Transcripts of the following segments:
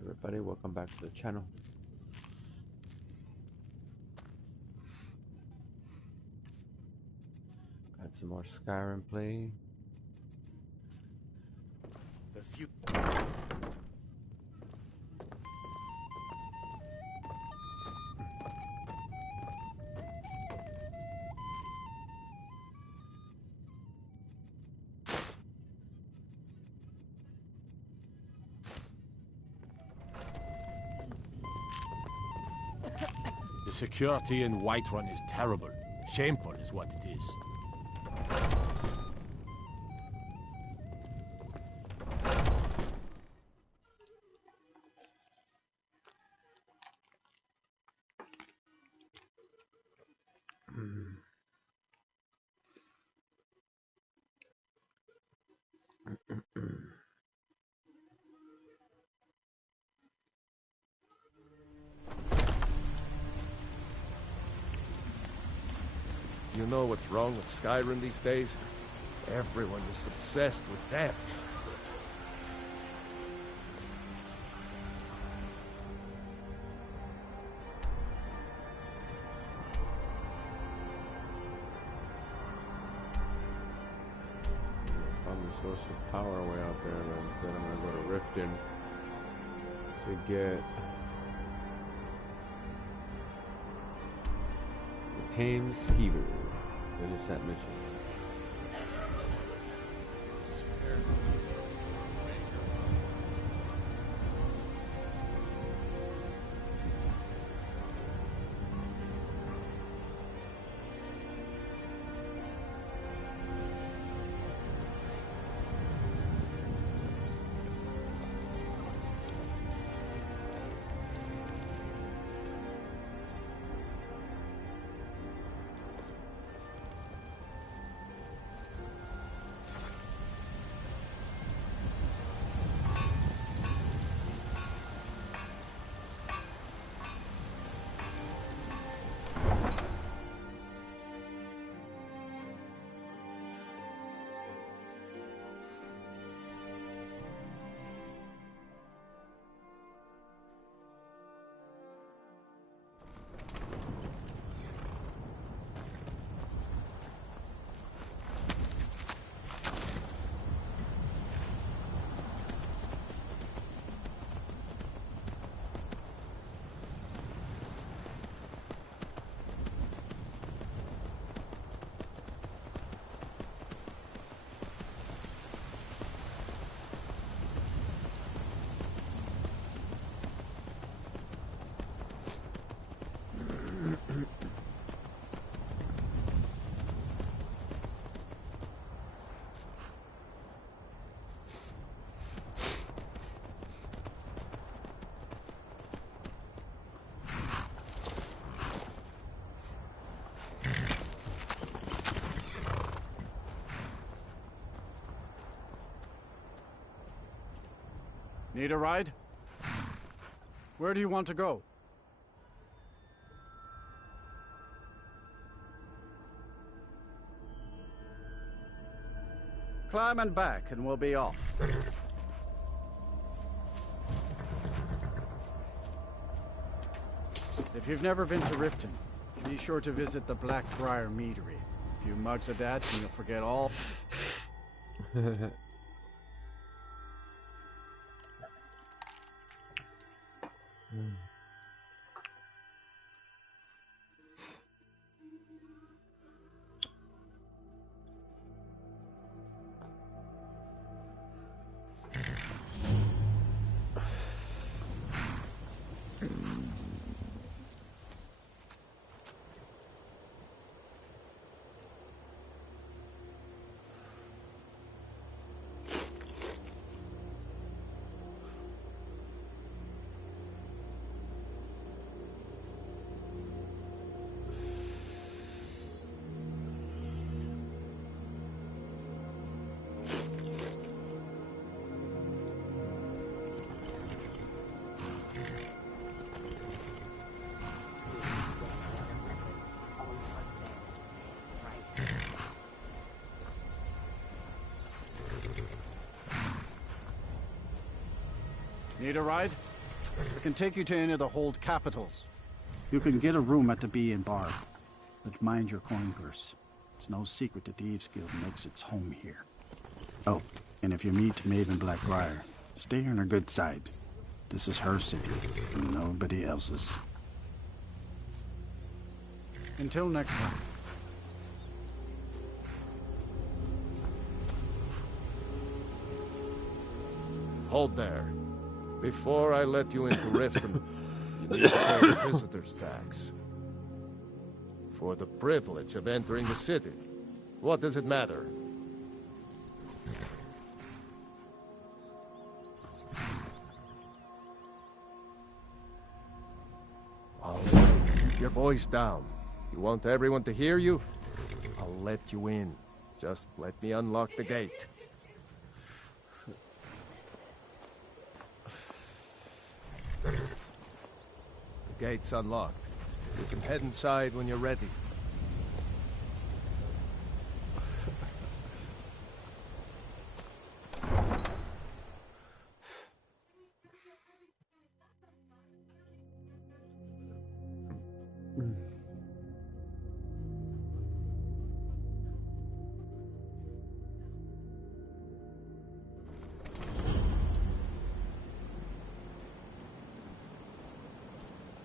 Everybody, welcome back to the channel. Got some more Skyrim play. The security in Whiterun is terrible. Shameful is what it is. You know what's wrong with Skyrim these days? Everyone is obsessed with death. Found the source of power way out there, but instead I'm gonna go to Riften to get the Tame Skeever. Finish that mission. Need a ride? Where do you want to go? Climb and back, and we'll be off. If you've never been to Riften, be sure to visit the Blackbriar Meadery. A few mugs of that, and you'll forget all. Need a ride? I can take you to any of the hold capitals. You can get a room at the Bee and Bar, but mind your coin purse. It's no secret the Thieves Guild makes its home here. Oh, and if you meet Maven Blackbriar, stay on her good side. This is her city, and nobody else's. Until next time. Hold there. Before I let you into Riften, you need to pay the visitor's tax. For the privilege of entering the city. What does it matter? All right, keep your voice down. You want everyone to hear you? I'll let you in. Just let me unlock the gate. The gate's unlocked. You can head inside when you're ready.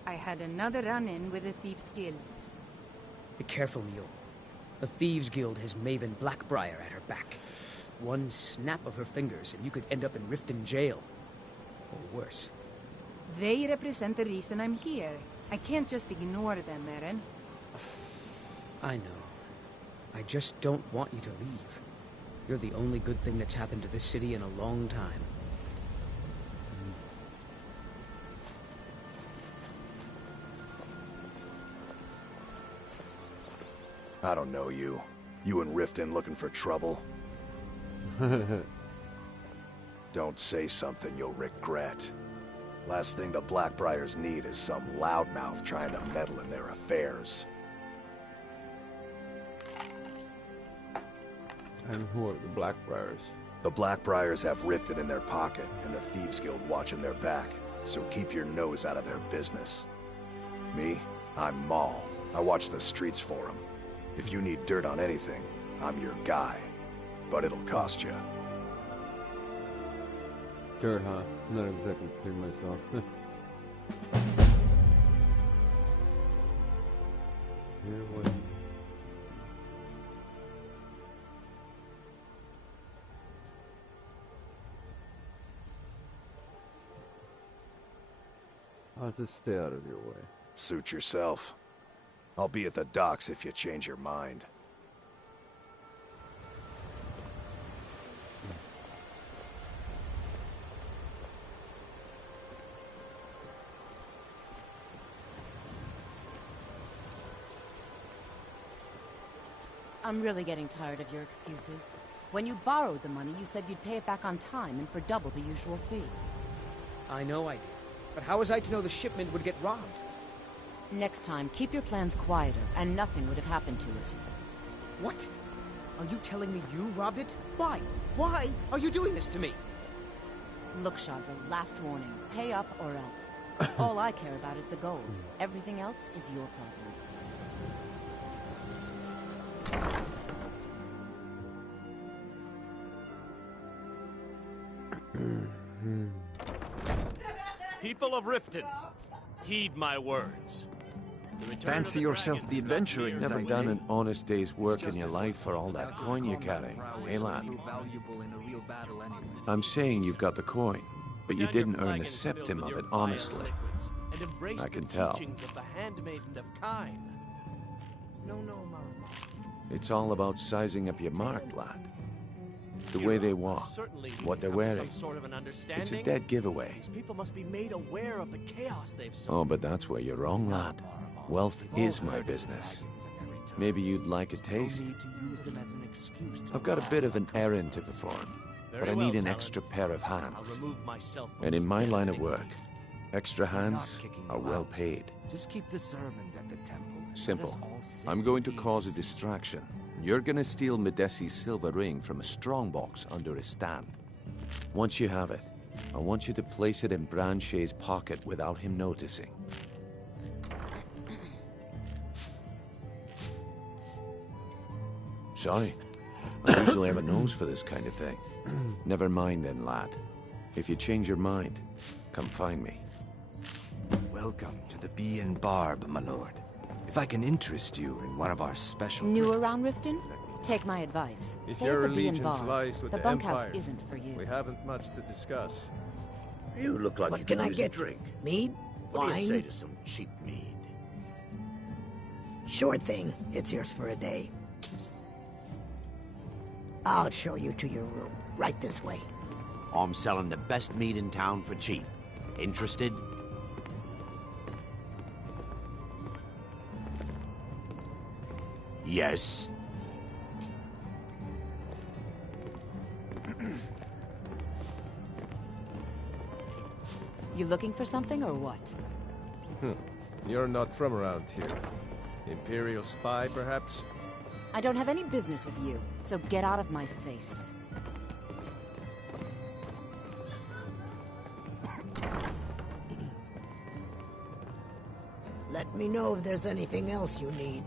I had another run-in with the Thieves Guild. Be careful, Mule. The Thieves Guild has Maven Blackbriar at her back. One snap of her fingers and you could end up in Riften jail. Or worse. They represent the reason I'm here. I can't just ignore them, Eren. I know. I just don't want you to leave. You're the only good thing that's happened to this city in a long time. I don't know you. You in Riften looking for trouble? Don't say something you'll regret. Last thing the Blackbriars need is some loudmouth trying to meddle in their affairs. And who are the Blackbriars? The Blackbriars have Riften in their pocket, and the Thieves Guild watching their back, so keep your nose out of their business. Me? I'm Maul. I watch the streets for them. If you need dirt on anything, I'm your guy. But it'll cost you. Dirt, huh? Not exactly clear myself. Here, what? I'll just stay out of your way. Suit yourself. I'll be at the docks if you change your mind. I'm really getting tired of your excuses. When you borrowed the money, you said you'd pay it back on time and for double the usual fee. I know I did. But how was I to know the shipment would get robbed? Next time, keep your plans quieter, and nothing would have happened to it. What? Are you telling me you robbed it? Why? Why are you doing this to me? Look, Chandra, last warning. Pay up or else. All I care about is the gold. Everything else is your problem. People of Riften, heed my words. Fancy yourself the adventuring Never type. done an honest day's work in your life for all that coin you carry, eh, lad? I'm saying you've got the coin, but you didn't earn a septim of it honestly. I can tell. No, Mama. It's all about sizing up your mark, lad. The way they walk, what they're wearing. It's a dead giveaway. These people must be made aware of the chaos they've sown. Oh, but that's where you're wrong, lad. Wealth is my business. Maybe you'd like a taste? I've got a bit of an errand to perform, but I need an extra pair of hands. And in my line of work, extra hands are well paid. Just keep the sermons at the temple. Simple. I'm going to cause a distraction. You're gonna steal Medesi's silver ring from a strongbox under his stand. Once you have it, I want you to place it in Branche's pocket without him noticing. Sorry. I usually have a nose for this kind of thing. Never mind then, lad. If you change your mind, come find me. Welcome to the Bee and Barb, my lord. If I can interest you in one of our special New drinks, around Riften? Take my advice. If Stay your at the Bee and allegiance Bar. lies with the the bunkhouse Empire, isn't for you. we haven't much to discuss. You look like What you can could I use get? a drink. Mead? What do you say Wine? to some cheap mead? Sure thing. It's yours for a day. I'll show you to your room. Right this way. I'm selling the best mead in town for cheap. Interested? Yes. You looking for something or what? You're not from around here. Imperial spy, perhaps? I don't have any business with you, so get out of my face. Let me know if there's anything else you need.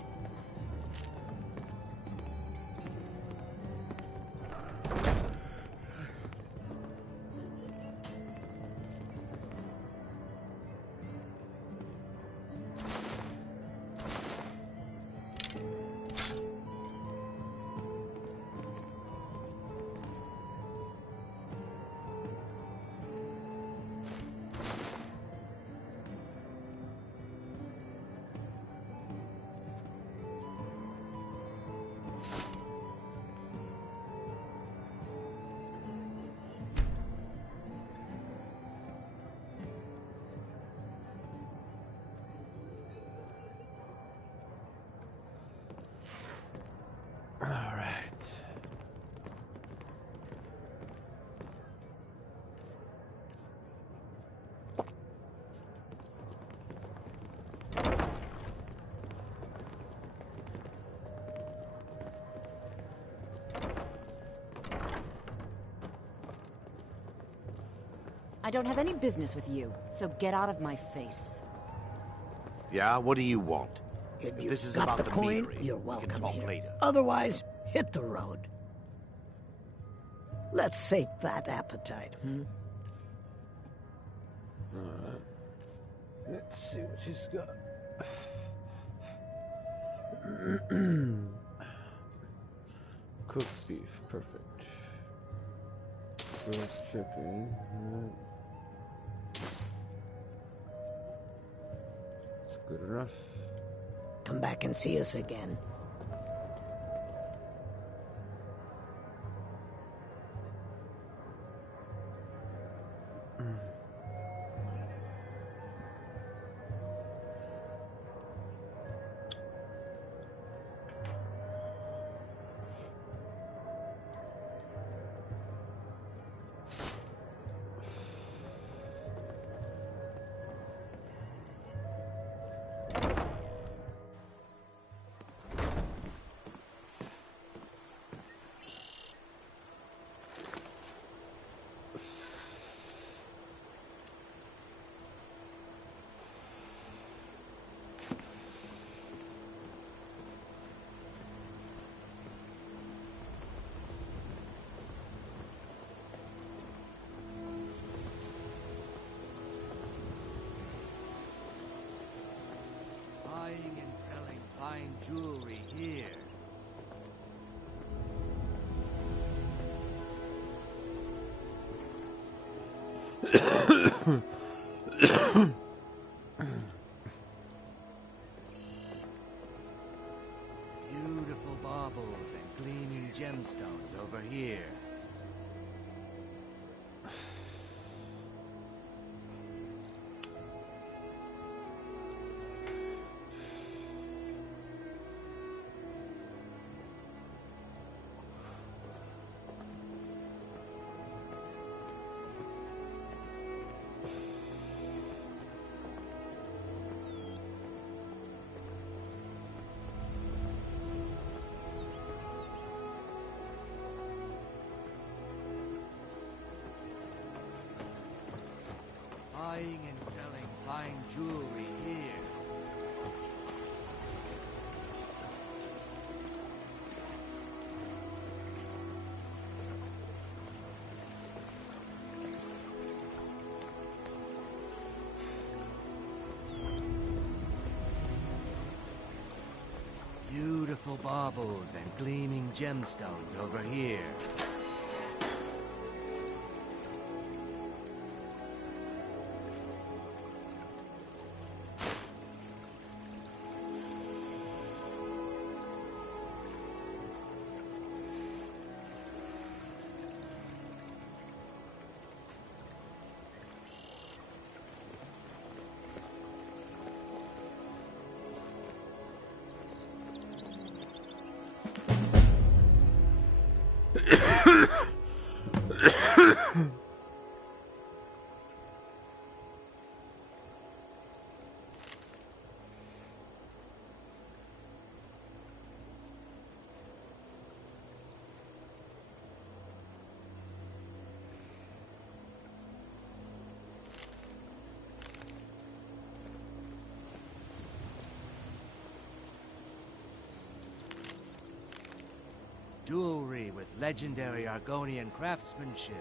I don't have any business with you, so get out of my face. Yeah, what do you want? If you this is got about the the coin, meadery, you're we can welcome talk here. later. Otherwise, hit the road. Let's sate that appetite, Alright. Let's see what she's got. Cooked beef, perfect. Grilled chicken. It's good enough. Come back and see us again. jewelry here. Beautiful baubles and gleaming gemstones over here. Buying and selling fine jewelry here. Beautiful baubles and gleaming gemstones over here. Jewelry with legendary Argonian craftsmanship.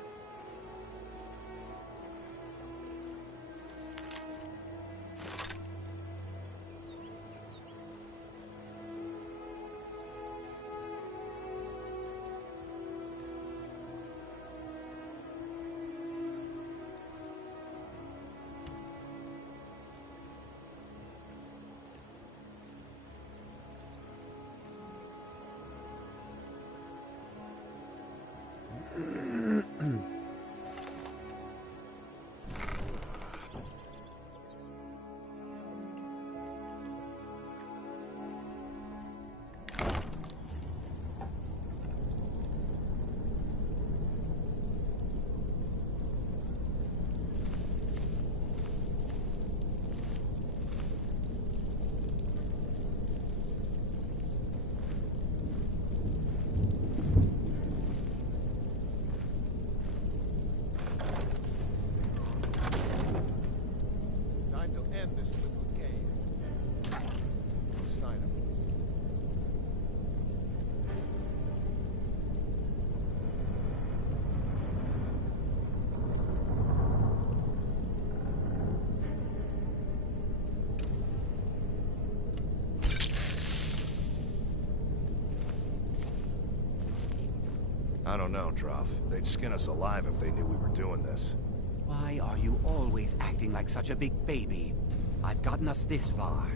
Time to end this little game. No sign of it. I don't know, Droff. They'd skin us alive if they knew we were doing this. Why are you always acting like such a big baby? I've gotten us this far.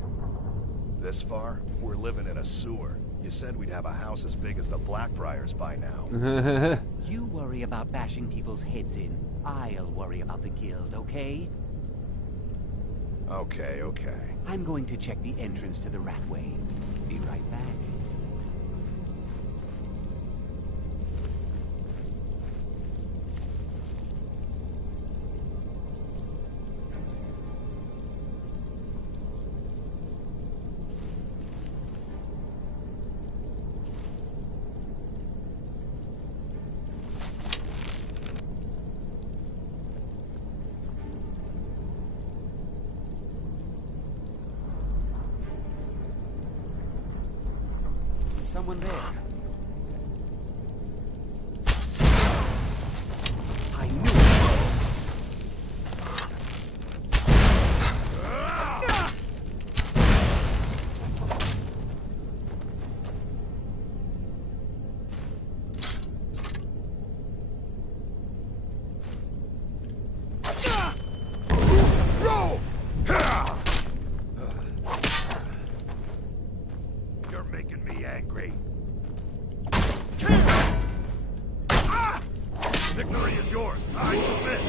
This far? We're living in a sewer. You said we'd have a house as big as the Blackbriars by now. You worry about bashing people's heads in. I'll worry about the guild, okay? Okay, okay. I'm going to check the entrance to the Ratway. Be right back. Someone there. I knew it. making me angry. Victory is yours. I submit.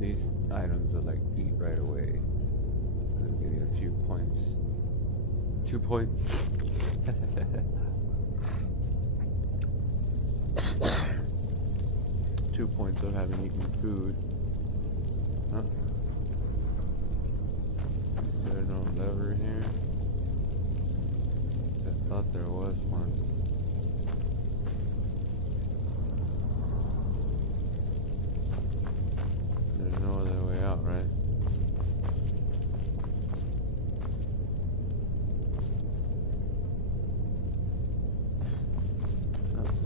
These items are like eat right away. I'll give you a few points. 2 points. 2 points of having eaten food. Huh? Is there no lever here? I thought there was one. There's no other way out, right?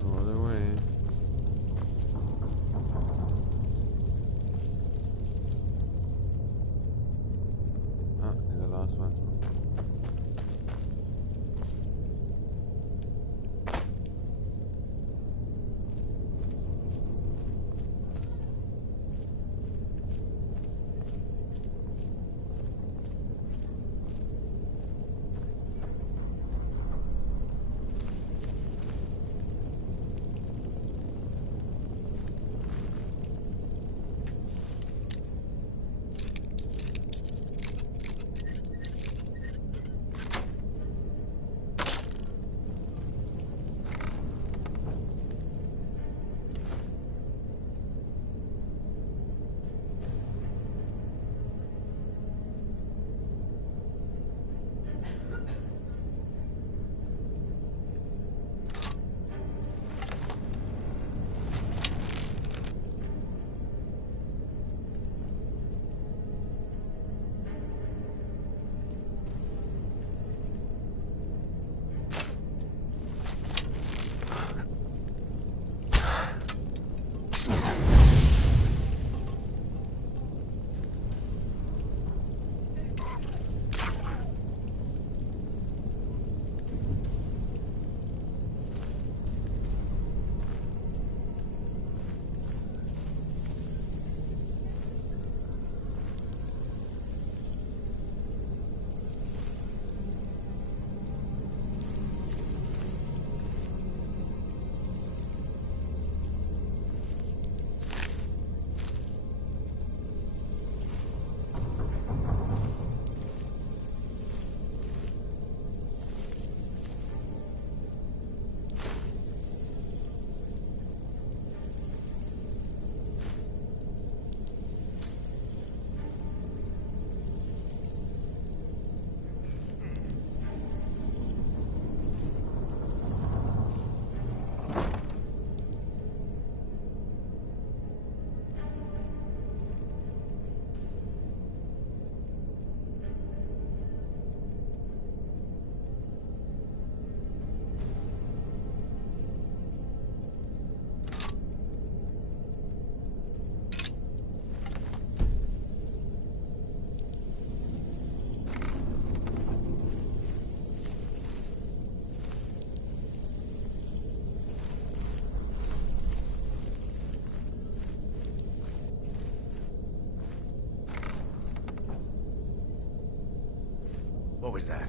No other way. Oh, there's the last one. What was that?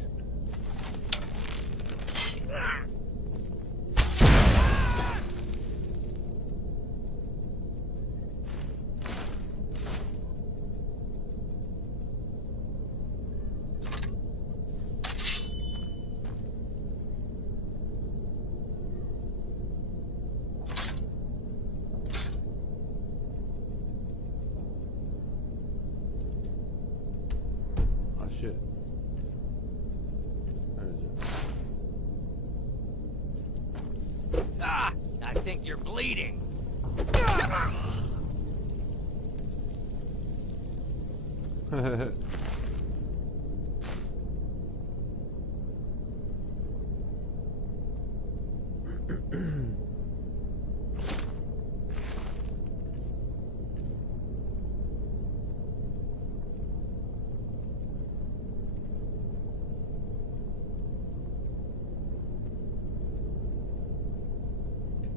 Oh shit. Where is it? Ah! I think you're bleeding.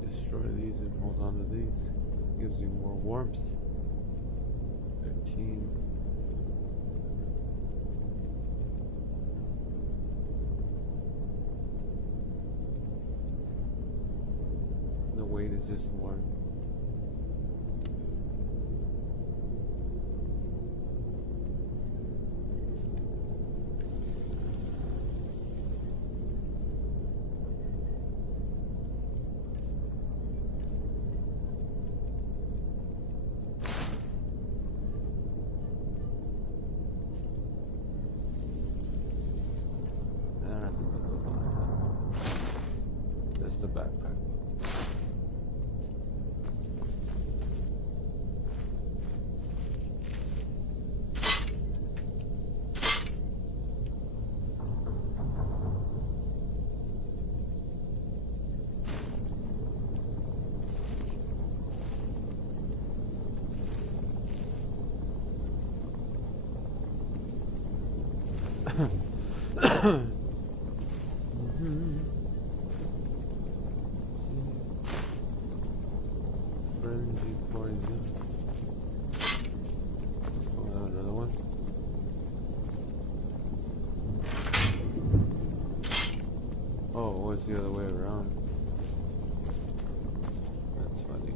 Destroy these and hold on to these. Gives you more warmth. 13. The weight is just more. That's the backpack. Frenzy poison. Oh, another one. Oh, it was the other way around. That's funny.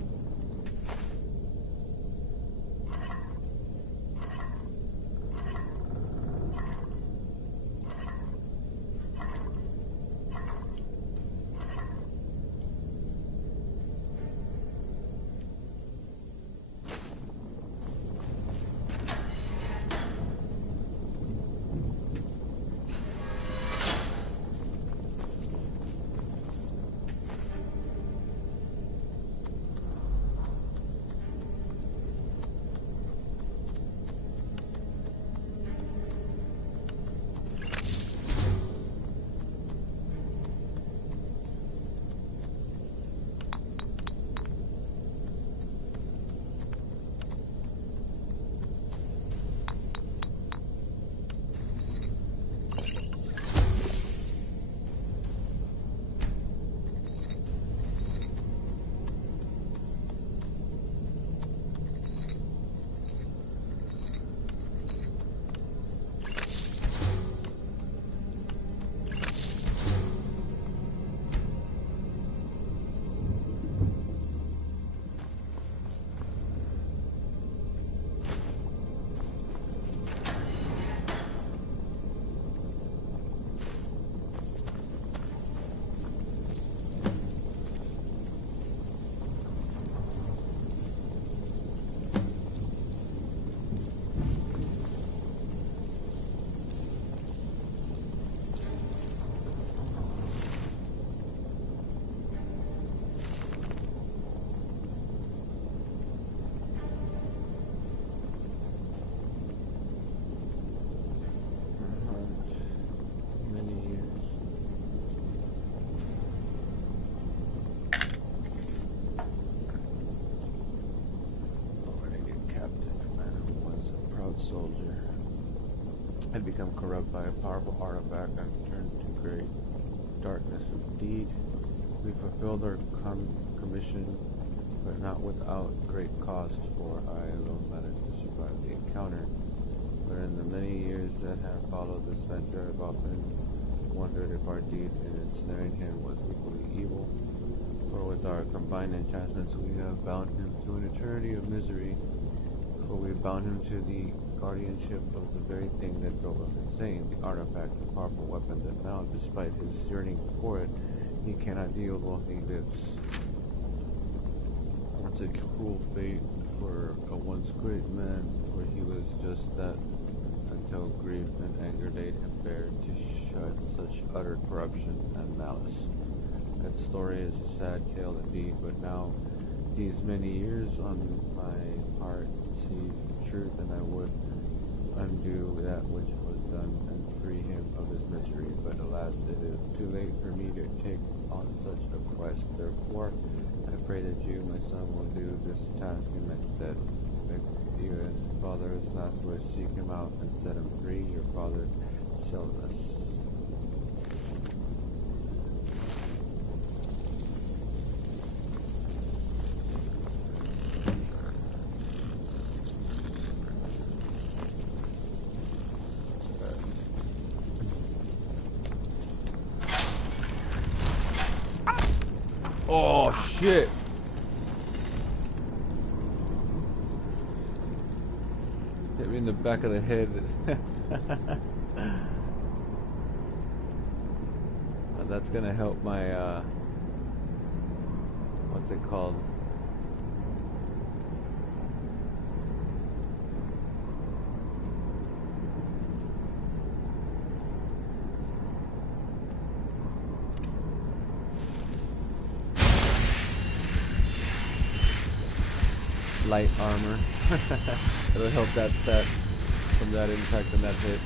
Had become corrupt by a powerful artifact and turned to great darkness of deed. We fulfilled our commission, but not without great cost, for I alone managed to survive the encounter. But in the many years that have followed this venture, I bought our deed in ensnaring him was equally evil. For with our combined enchantments we have bound him to an eternity of misery. For we bound him to the guardianship of the very thing that drove him insane, the artifact, the powerful weapon that now, despite his yearning for it, he cannot wield while he lives. It's a cruel fate for a once great man, for he was just that, until grief and anger laid him bare to shed such utter corruption and malice. That story is a sad tale indeed, but now, these many years on my heart see truth, and I would undo that which was done and free him of his misery, but alas, it is too late for me to take on such a quest. Therefore, I pray that you, my son, will do this task in my stead. Make you as father's last wish, seek him out and set him free. Your father sells us. Oh shit! Hit me in the back of the head. And that's gonna help my what's it called? Light armor. It'll help that from that impact and that hit.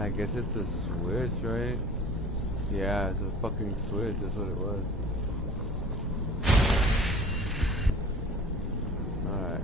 I guess it's a switch, right? Yeah, it's a fucking switch, that's what it was. Alright.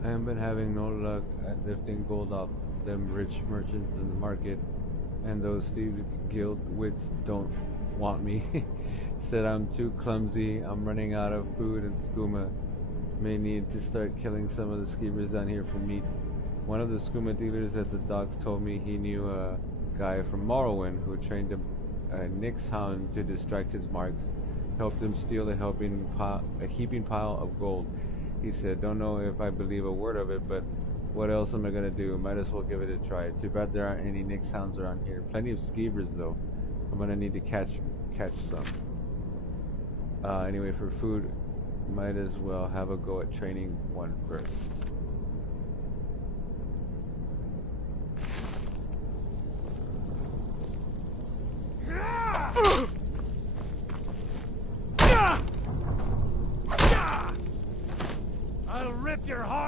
I have been having no luck at lifting gold off them rich merchants in the market, and those Thieves Guild wits don't want me. Said I'm too clumsy, I'm running out of food, and skooma. May need to start killing some of the skeevers down here for meat. One of the skooma dealers at the docks told me he knew a guy from Morrowind who trained a Nyx hound to distract his marks, helped him steal a heaping pile of gold. He said, don't know if I believe a word of it, but what else am I gonna do? Might as well give it a try. Too bad there aren't any Nyx hounds around here. Plenty of skeevers though. I'm gonna need to catch some. Anyway, for food, might as well have a go at training one first.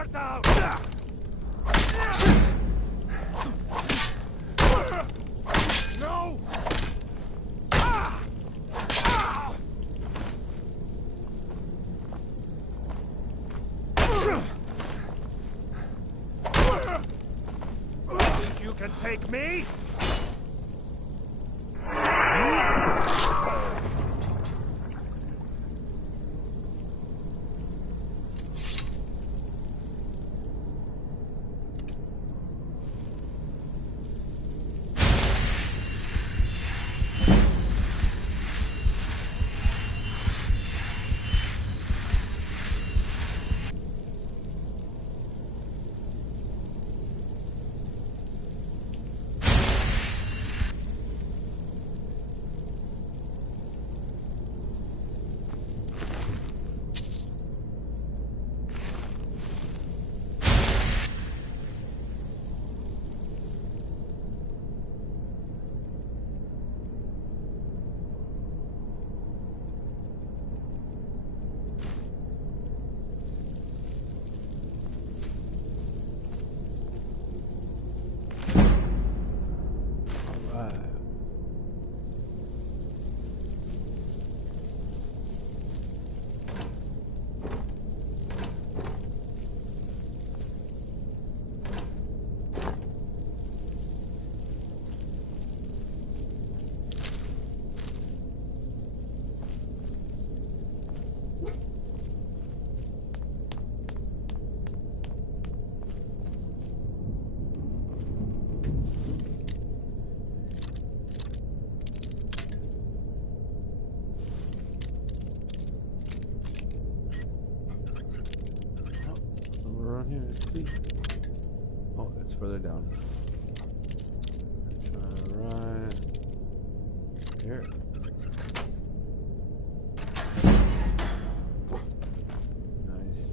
heart out! No! Think you can take me? Oh, it's further down. Right here. Nice.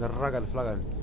نرقع الفلغن.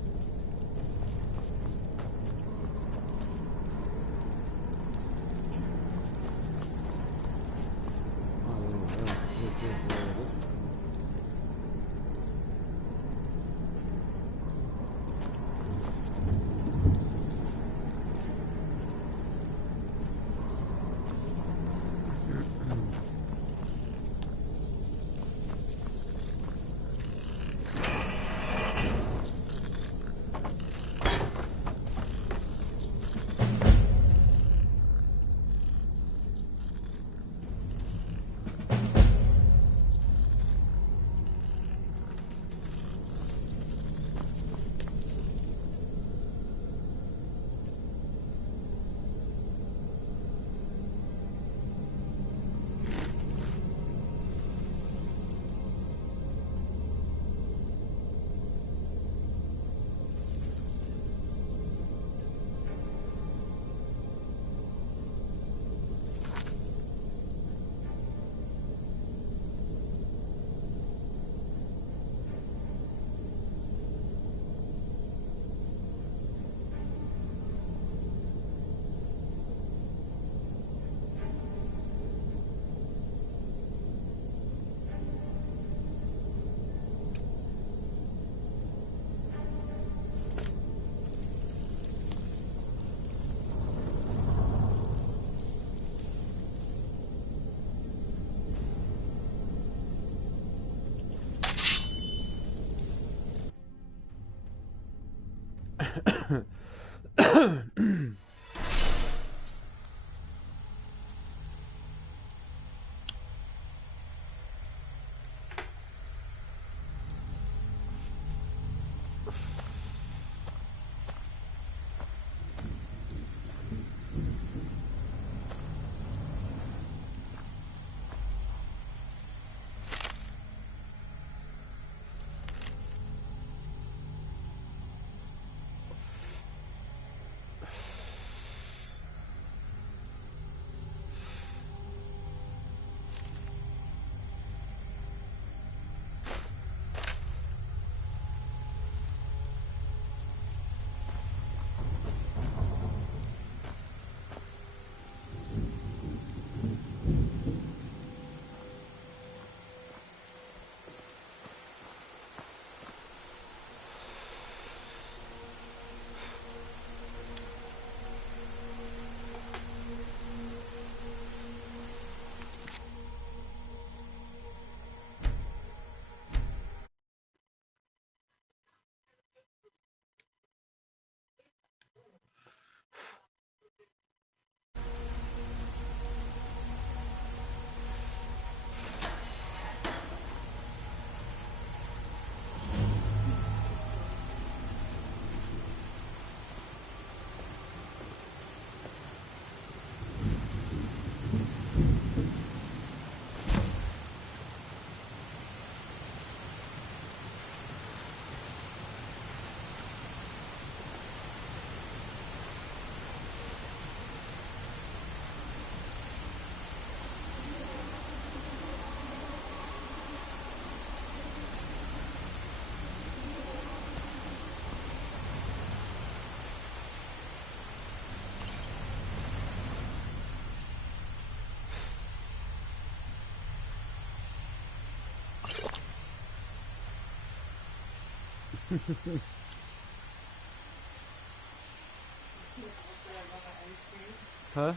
Huh?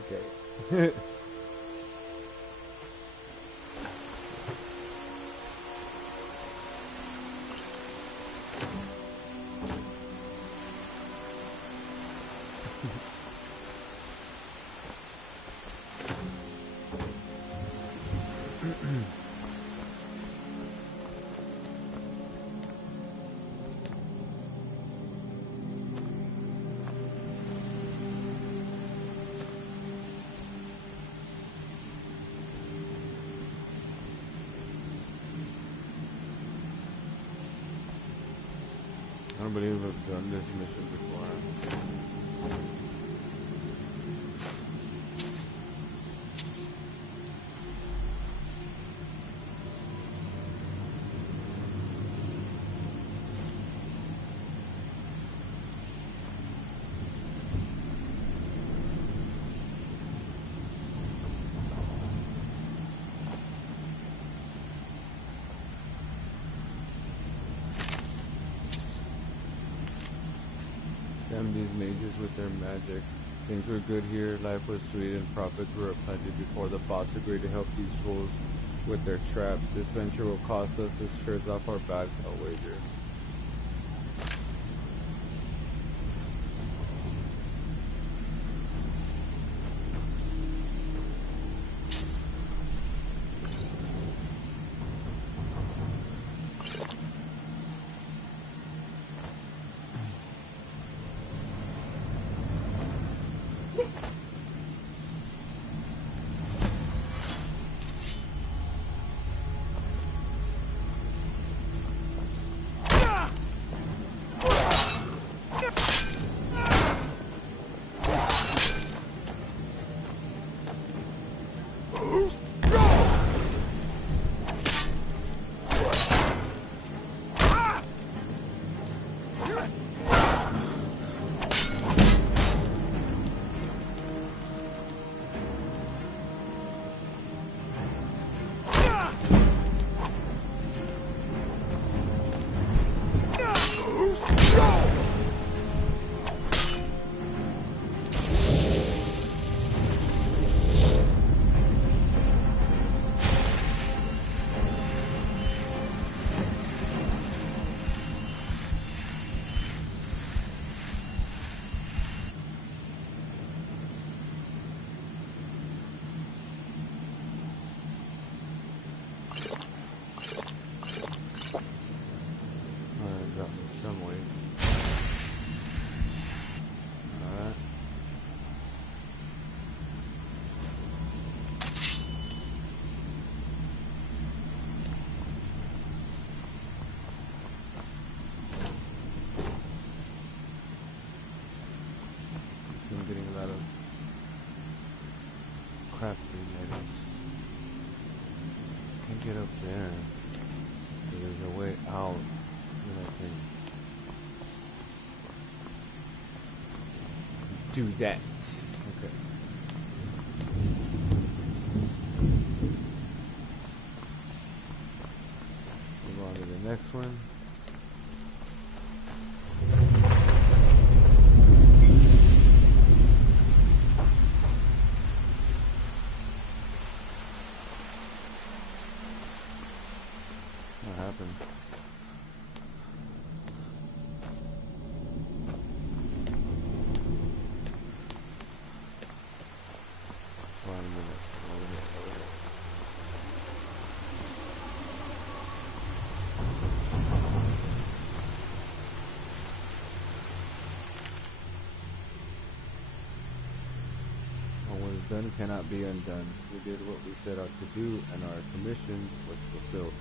Okay. I don't believe I've done this mission before. Damn these mages with their magic. Things were good here, life was sweet, and profits were aplenty before the boss agreed to help these fools with their traps. This venture will cost us the shirts off our backs, I'll wager. Crafting items. Can't get up there. So there's a way out that I can do that. Okay. Move on to the next one. Done cannot be undone. We did what we set out to do, and our commission was fulfilled,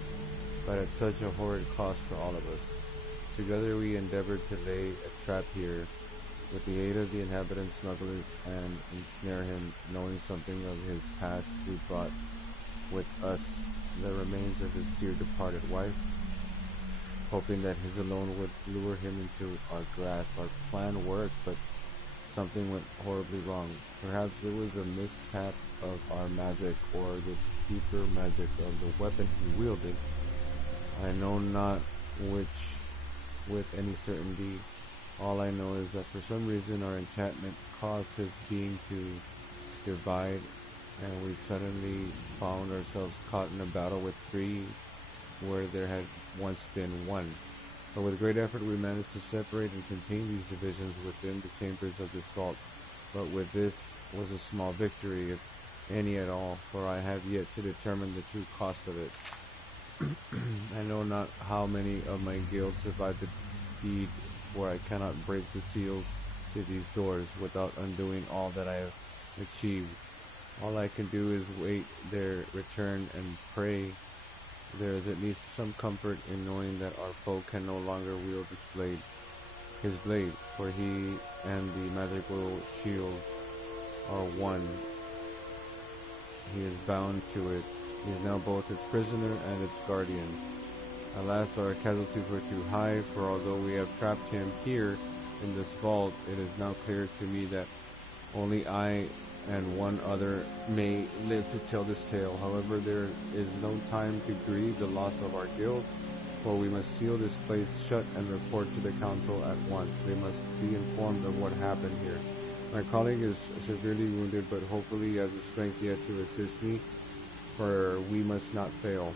but at such a horrid cost for all of us. Together we endeavored to lay a trap here, with the aid of the inhabitant smugglers, and ensnare him. Knowing something of his past, we brought with us the remains of his dear departed wife, hoping that his alone would lure him into our grasp. Our plan worked, but something went horribly wrong. Perhaps it was a mishap of our magic, or the deeper magic of the weapon he wielded. I know not which with any certainty. All I know is that for some reason our enchantment caused his being to divide, and we suddenly found ourselves caught in a battle with three where there had once been one. But with great effort we managed to separate and contain these divisions within the chambers of this vault. But with this was a small victory, if any at all, for I have yet to determine the true cost of it. I know not how many of my guild survived the deed, for I cannot break the seals to these doors without undoing all that I have achieved. All I can do is wait their return and pray there is at least some comfort in knowing that our foe can no longer wield his blade, for he and the magical shield are one. He is bound to it. He is now both its prisoner and its guardian. Alas, our casualties were too high, for although we have trapped him here in this vault, it is now clear to me that only I and one other may live to tell this tale. However, there is no time to grieve the loss of our guild, for we must seal this place shut and report to the council at once. They must be informed of what happened here. My colleague is severely wounded, but hopefully he has the strength yet to assist me, for we must not fail.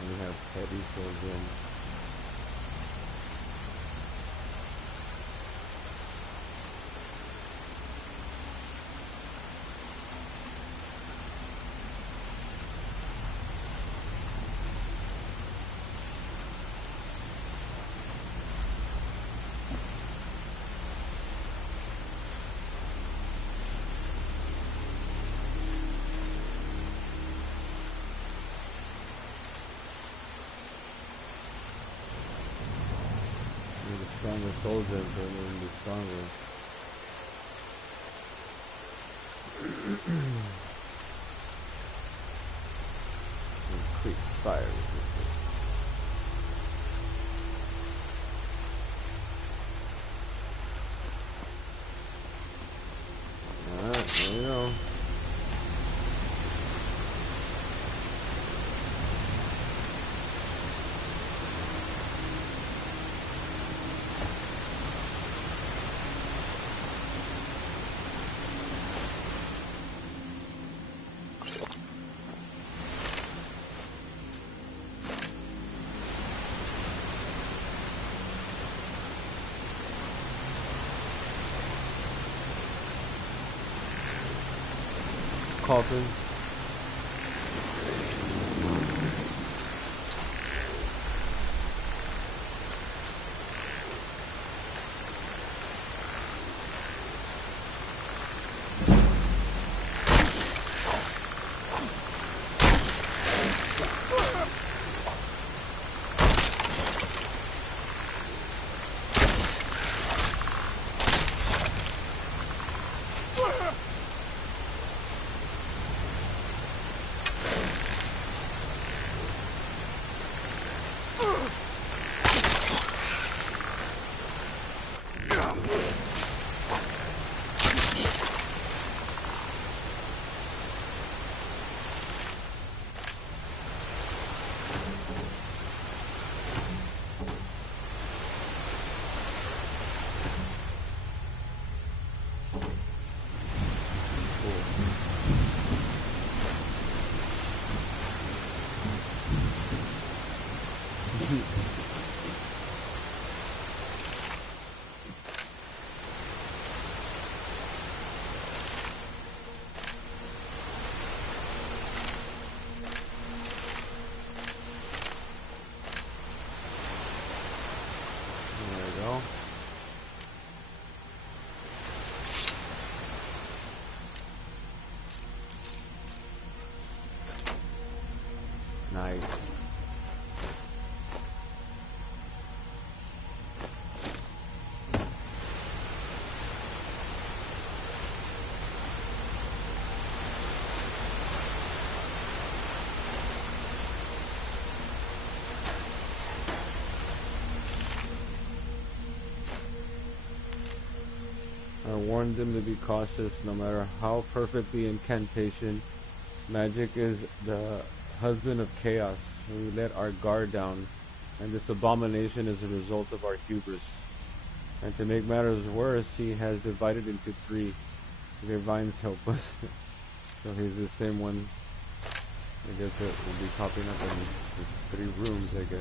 We have petty children. Stronger soldiers are going to be stronger. Increase fire resistance. Alright, there we go. Coffin. I warned them to be cautious. No matter how perfect the incantation, magic is the husband of chaos. We let our guard down, and this abomination is a result of our hubris. And to make matters worse, he has divided into three. Their vines help us. So he's the same one. I guess that will be popping up in 3 rooms, I guess.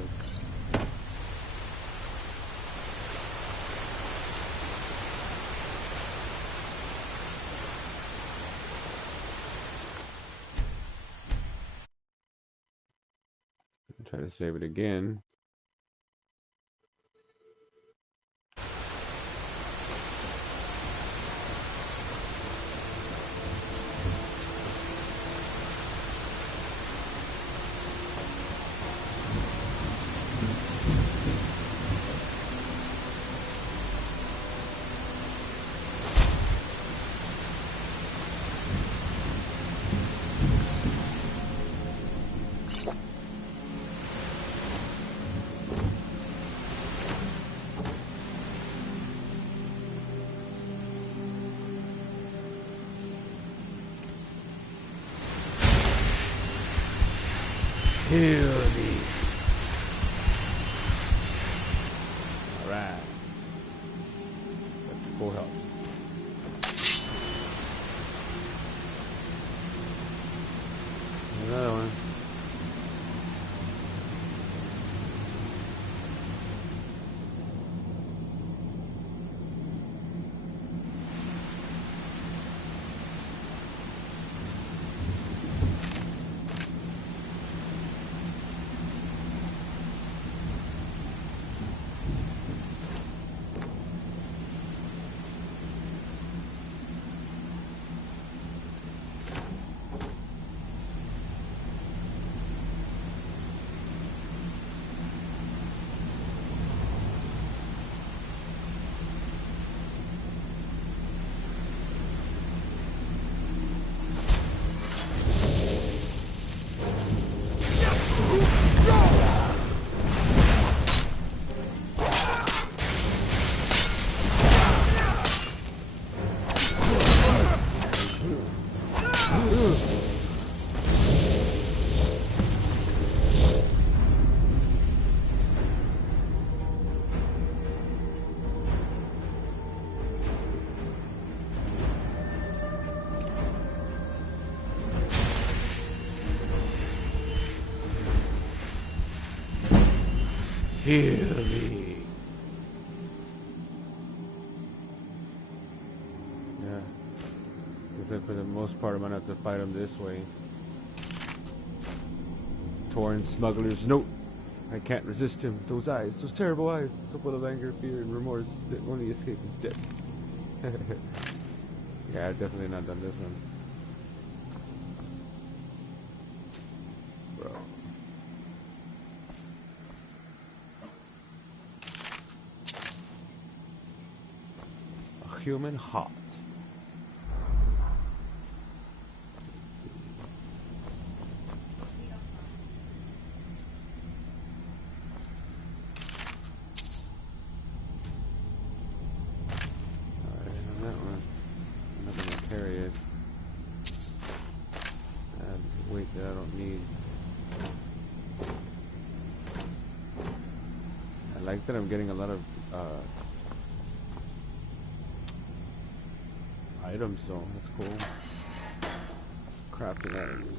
Try to save it again. Heal thee. Alright. That's full health. Another one. Heal me. Yeah. Except for the most part, I'm gonna have to fight them this way. Torn smugglers. Nope. I can't resist him. Those eyes, those terrible eyes, so full of anger, fear, and remorse that only escape is death. Yeah, I've definitely not done this one. Bro. A human heart. That I'm getting a lot of items, so that's cool. Crafting items.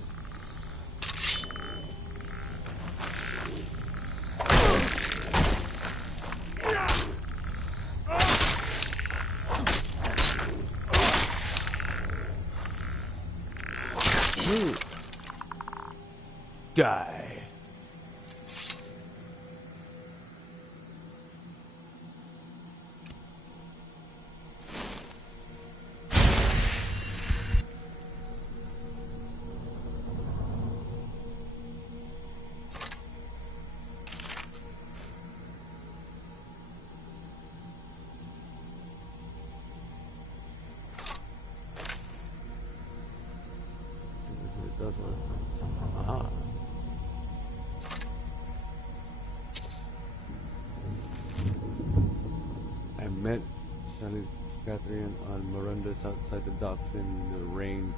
Die. Catherine on Miranda's outside the docks in the rain.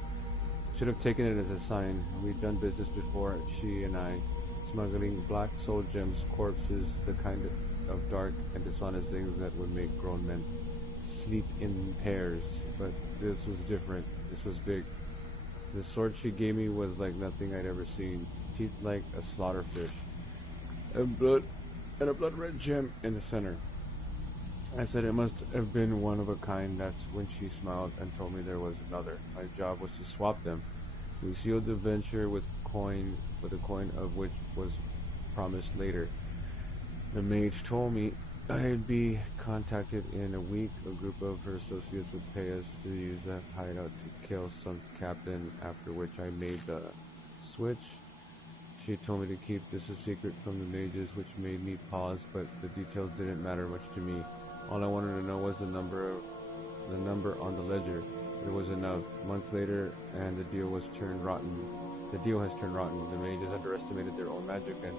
Should have taken it as a sign. We'd done business before, she and I, smuggling black soul gems, corpses, the kind of dark and dishonest things that would make grown men sleep in pairs. But this was different. This was big. The sword she gave me was like nothing I'd ever seen. Teeth like a slaughterfish. And a blood red gem in the center. I said it must have been one of a kind. That's when she smiled and told me there was another. My job was to swap them. We sealed the venture with a coin of which was promised later. The mage told me I'd be contacted in a week. A group of her associates would pay us to use that hideout to kill some captain, after which I made the switch. She told me to keep this a secret from the mages, which made me pause, but the details didn't matter much to me. All I wanted to know was the number on the ledger. It was enough. Months later, and the deal has turned rotten. The mages underestimated their own magic, and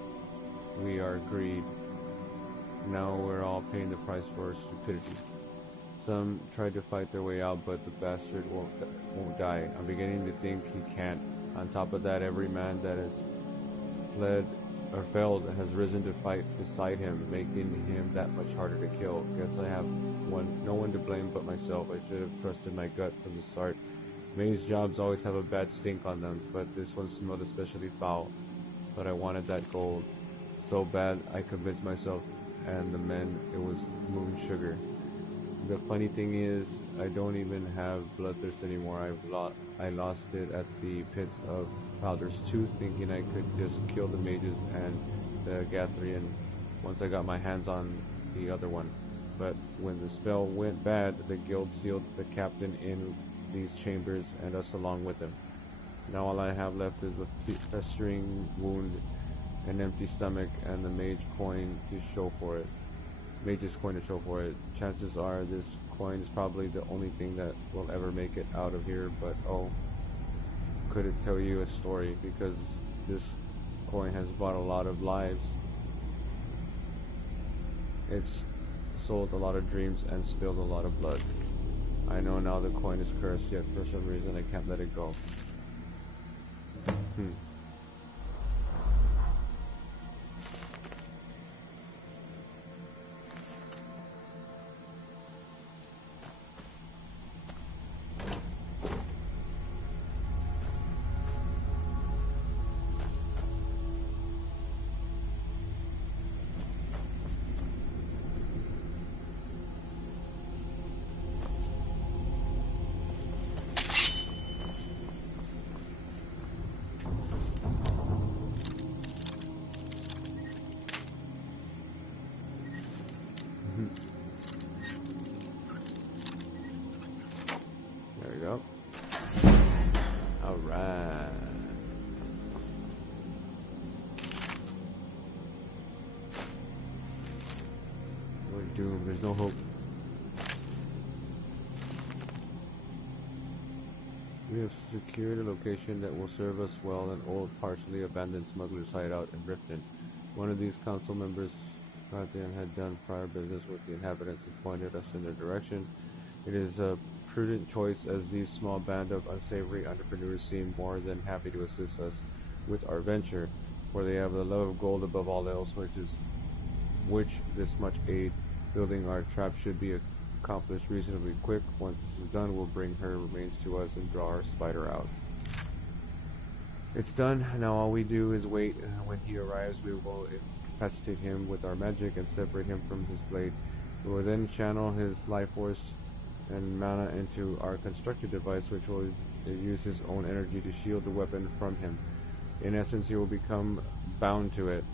we are greed. Now we're all paying the price for our stupidity. Some tried to fight their way out, but the bastard won't die. I'm beginning to think he can't. On top of that, every man that has fled or failed has risen to fight beside him, making him that much harder to kill. Guess I have no one to blame but myself. I should have trusted my gut from the start. Mage jobs always have a bad stink on them, but this one smelled especially foul. But I wanted that gold so bad I convinced myself and the men it was moon sugar. The funny thing is, I don't even have bloodthirst anymore. I lost it at the pits of Powder's Tooth, thinking I could just kill the mages and the Gathrian once I got my hands on the other one. But when the spell went bad, the guild sealed the captain in these chambers and us along with him. Now all I have left is a festering wound, an empty stomach, and the mage's coin to show for it. Chances are this coin is probably the only thing that will ever make it out of here, but oh, could it tell you a story, because this coin has bought a lot of lives. It's sold a lot of dreams and spilled a lot of blood. I know now the coin is cursed, yet for some reason I can't let it go. There we go. Alright. We're doomed. There's no hope. We have secured a location that will serve us well, an old, partially abandoned smuggler's hideout in Riften. One of these council members, Guardian, had done prior business with the inhabitants and pointed us in their direction. It is a prudent choice, as these small band of unsavory entrepreneurs seem more than happy to assist us with our venture, for they have the love of gold above all else, which this much aid building our trap should be accomplished reasonably quick. Once this is done, we'll bring her remains to us and draw our spider out. It's done. Now all we do is wait. When he arrives, we will incapacitate him with our magic and separate him from his blade. We will then channel his life force and mana into our constructed device, which will use his own energy to shield the weapon from him. In essence, he will become bound to it,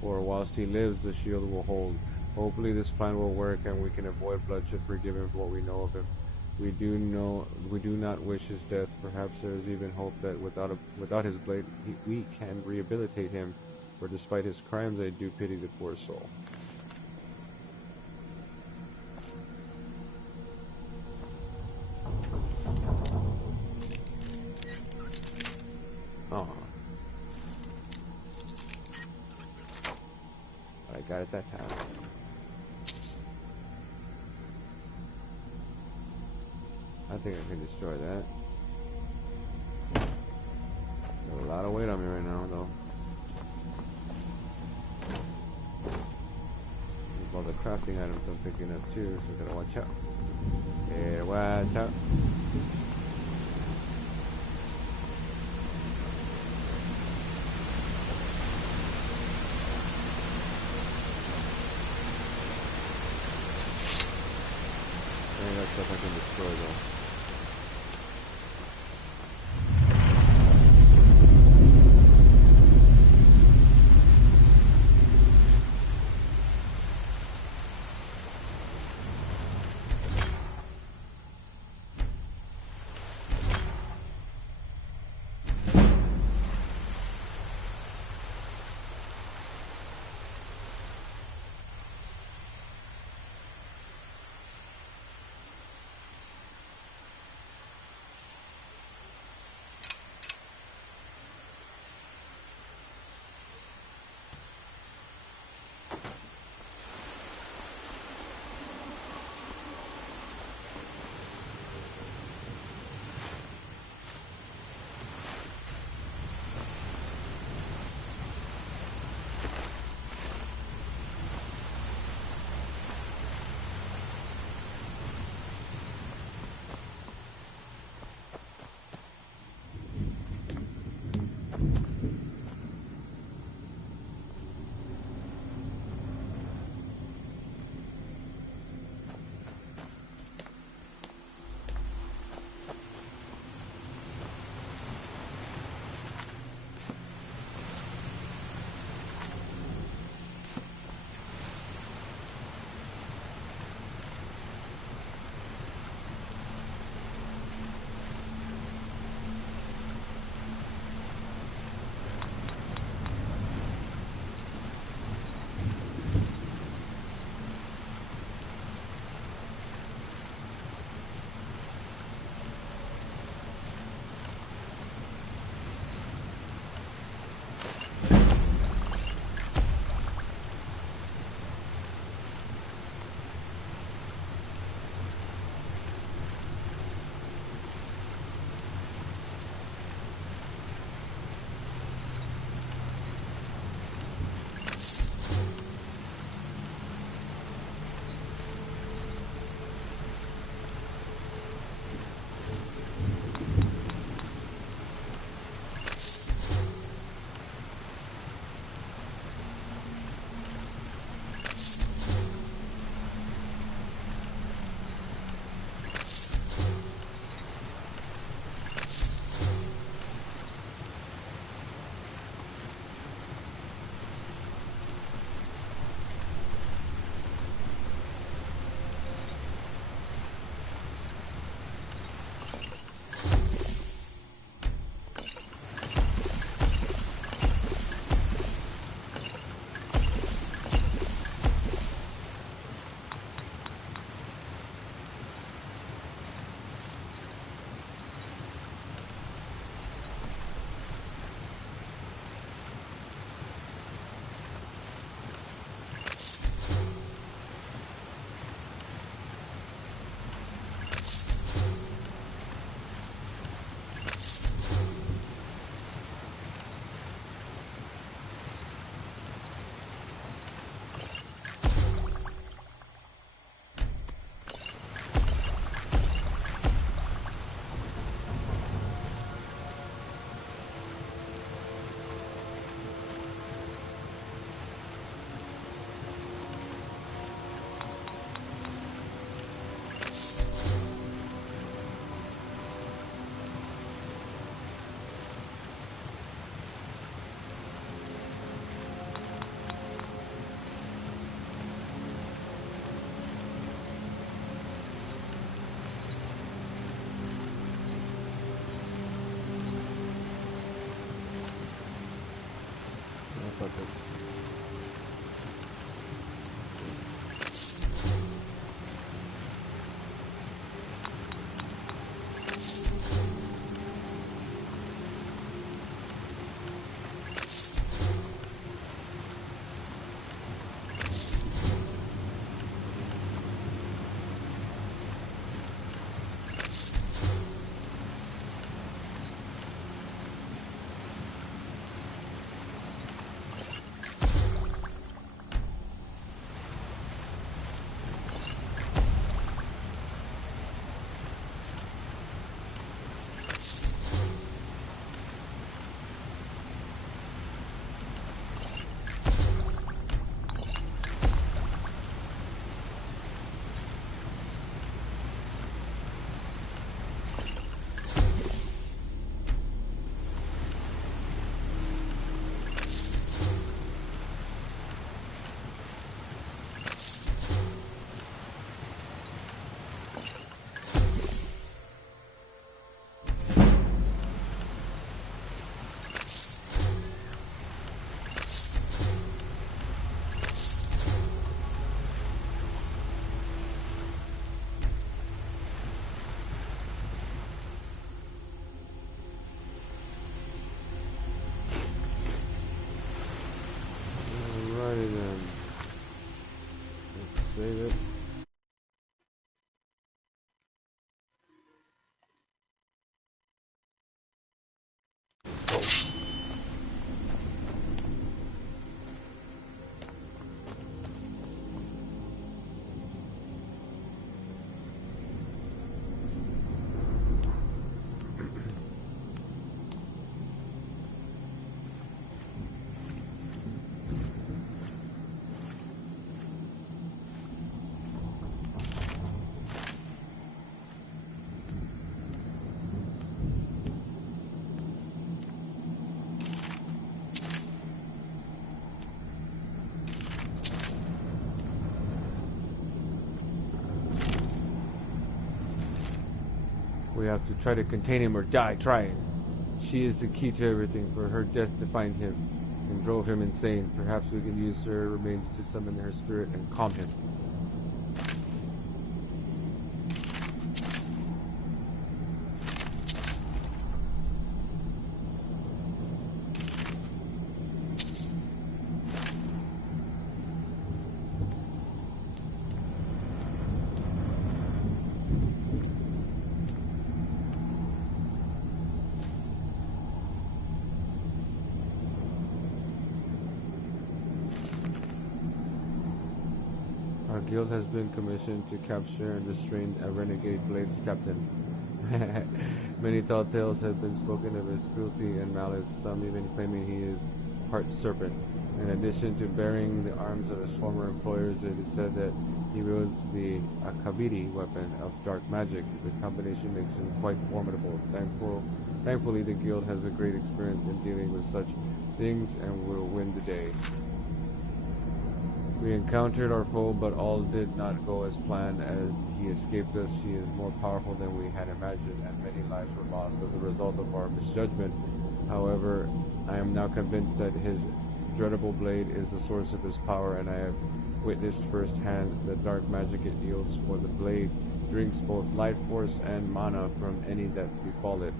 for whilst he lives, the shield will hold. Hopefully this plan will work and we can avoid bloodshed, forgive him for what we know of him. We do not wish his death. Perhaps there is even hope that without his blade we can rehabilitate him, for despite his crimes I do pity the poor soul. Oh, I got it that time. I think I can destroy that. Got a lot of weight on me right now, though. There's all the crafting items I'm picking up too, so I gotta watch out. Yeah, watch out. That stuff I can destroy though. We have to try to contain him or die trying. She is the key to everything. For her death defined him and drove him insane. Perhaps we can use her remains to summon her spirit and calm him. Our guild has been commissioned to capture and restrain a renegade Blades captain. Many tall tales have been spoken of his cruelty and malice, some even claiming he is part serpent. In addition to bearing the arms of his former employers, it is said that he wields the Akaviri weapon of dark magic. The combination makes him quite formidable. Thankfully, the guild has a great experience in dealing with such things and will win the day. We encountered our foe, but all did not go as planned. As he escaped us, he is more powerful than we had imagined, and many lives were lost as a result of our misjudgment. However, I am now convinced that his dreadable blade is the source of his power, and I have witnessed firsthand the dark magic it yields, for the blade drinks both life force and mana from any that befall it.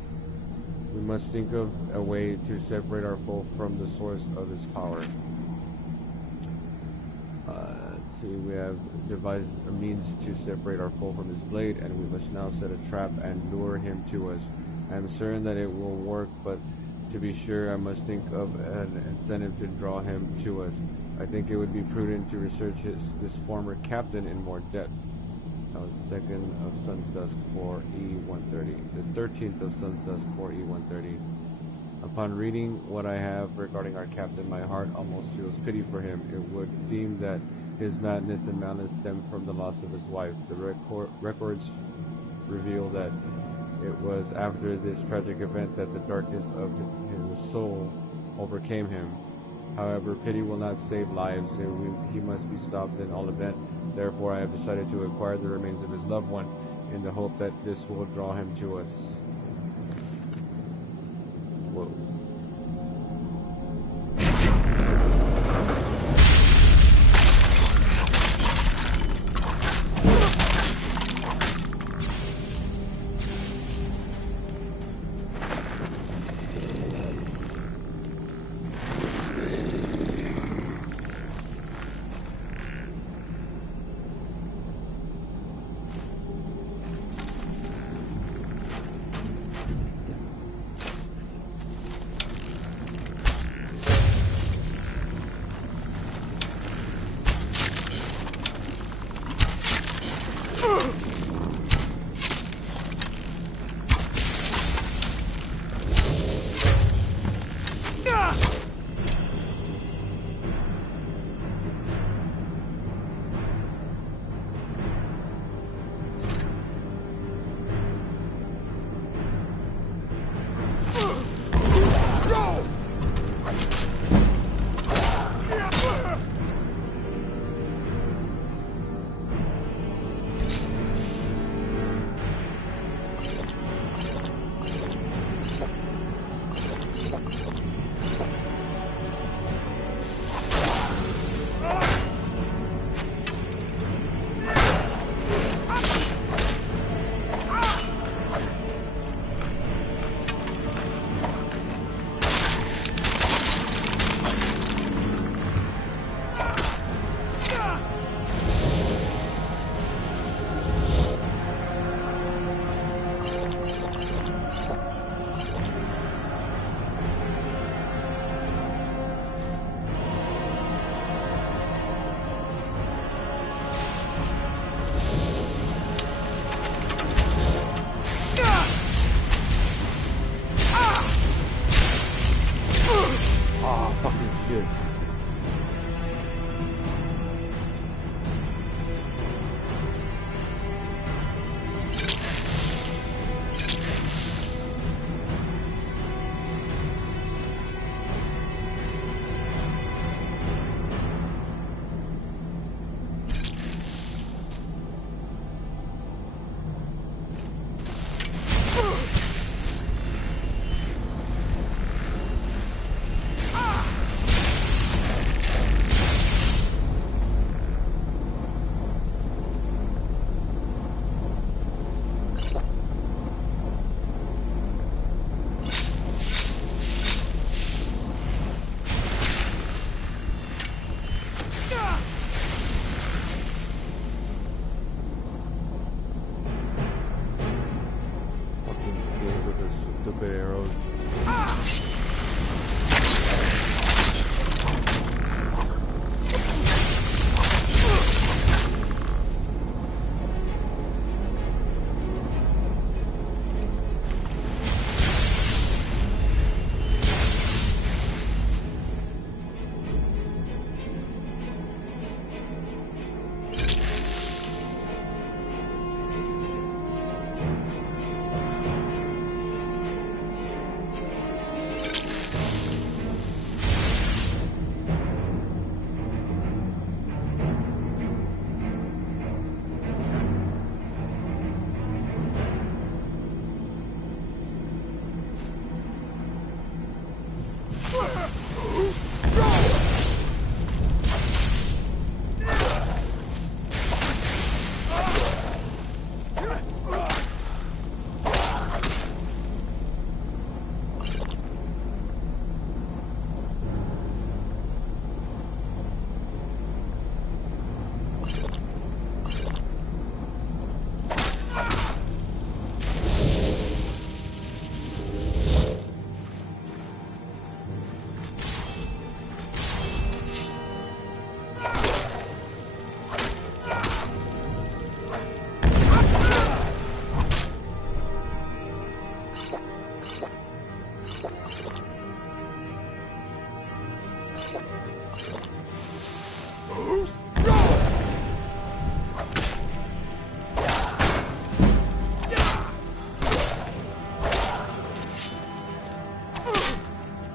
We must think of a way to separate our foe from the source of his power. We have devised a means to separate our foe from his blade, and we must now set a trap and lure him to us. I am certain that it will work, but to be sure I must think of an incentive to draw him to us. I think it would be prudent to research this former captain in more depth. That was the 2nd of Sun's Dusk for E130. The 13th of Sun's Dusk for E130. Upon reading what I have regarding our captain, my heart almost feels pity for him. It would seem that his madness and malice stemmed from the loss of his wife. The records reveal that it was after this tragic event that the darkness of his soul overcame him. However, pity will not save lives. He must be stopped in all event. Therefore, I have decided to acquire the remains of his loved one in the hope that this will draw him to us. Whoa.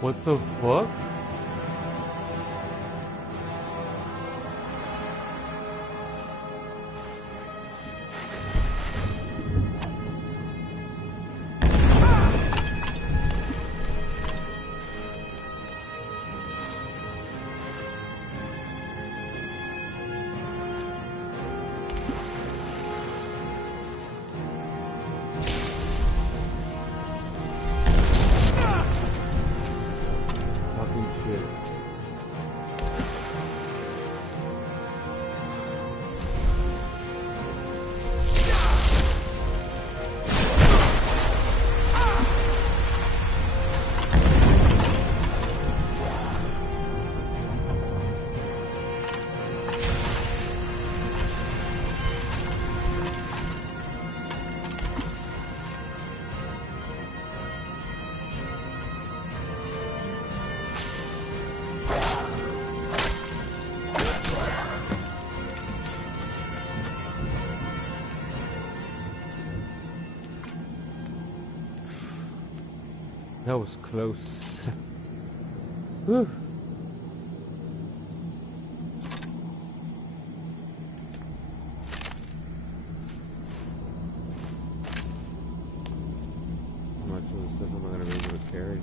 What the fuck? That was close. Whew. How much of this stuff am I going to be able to carry?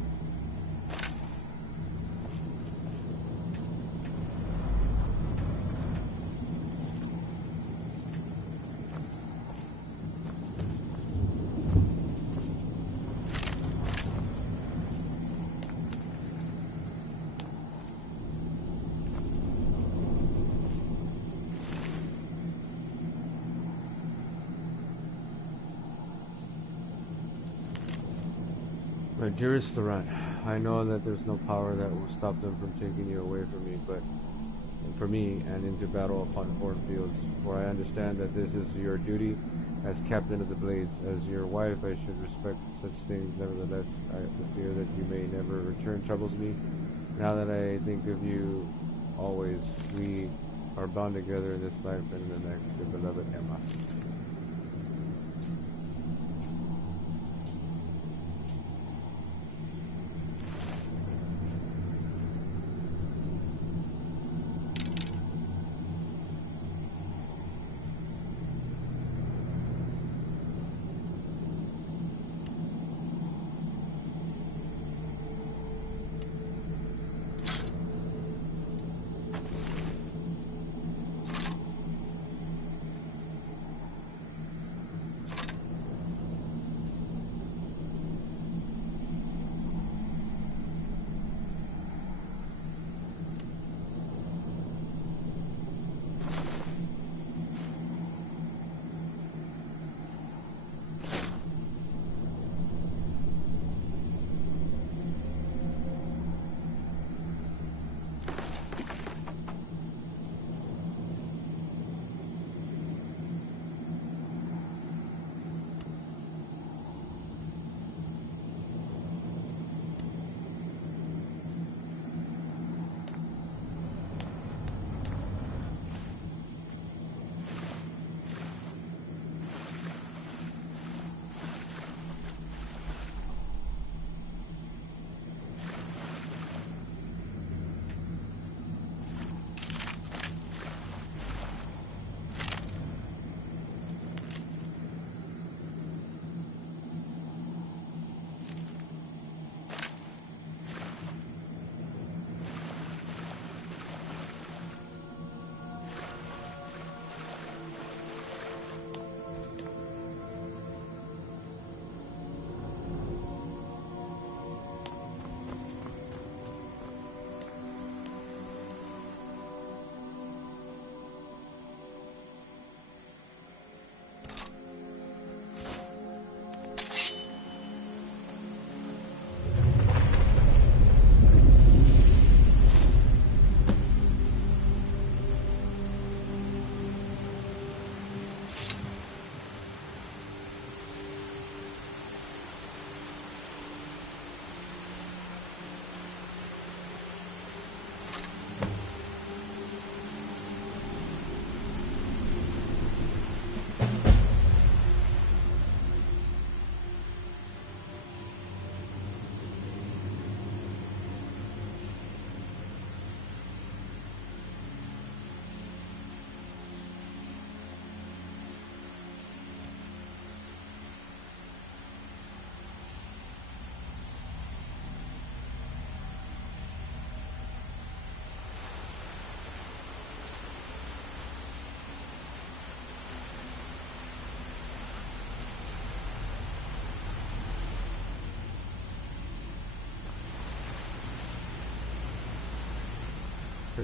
My dearest Laurent, I know that there's no power that will stop them from taking you away from me, but for me and into battle upon foreign fields. For I understand that this is your duty as captain of the Blades. As your wife, I should respect such things. Nevertheless, the fear that you may never return troubles me. Now that I think of you always, we are bound together in this life and in the next. Your beloved Emma.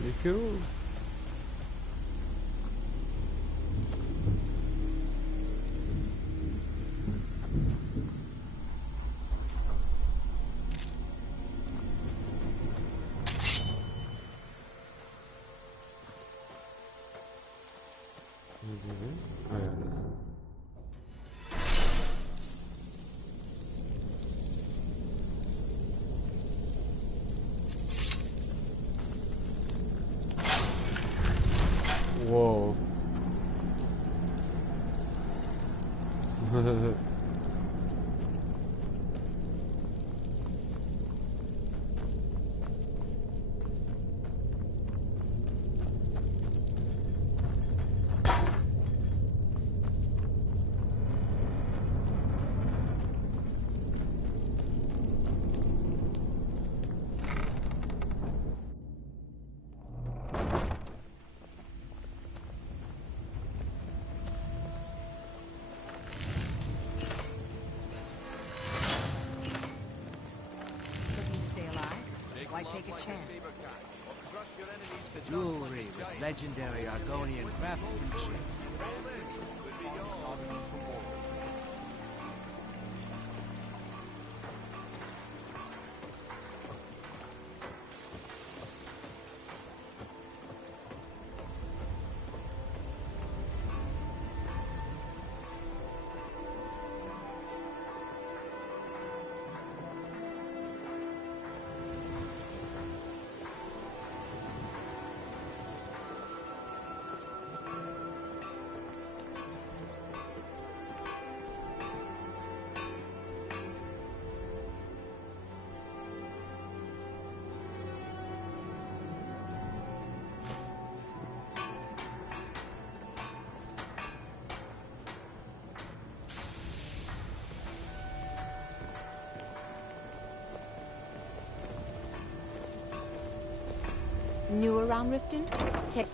Pretty cool. Whoa. Why take a chance? Jewelry with legendary Argonian craftsmanship. New around Riften? Check.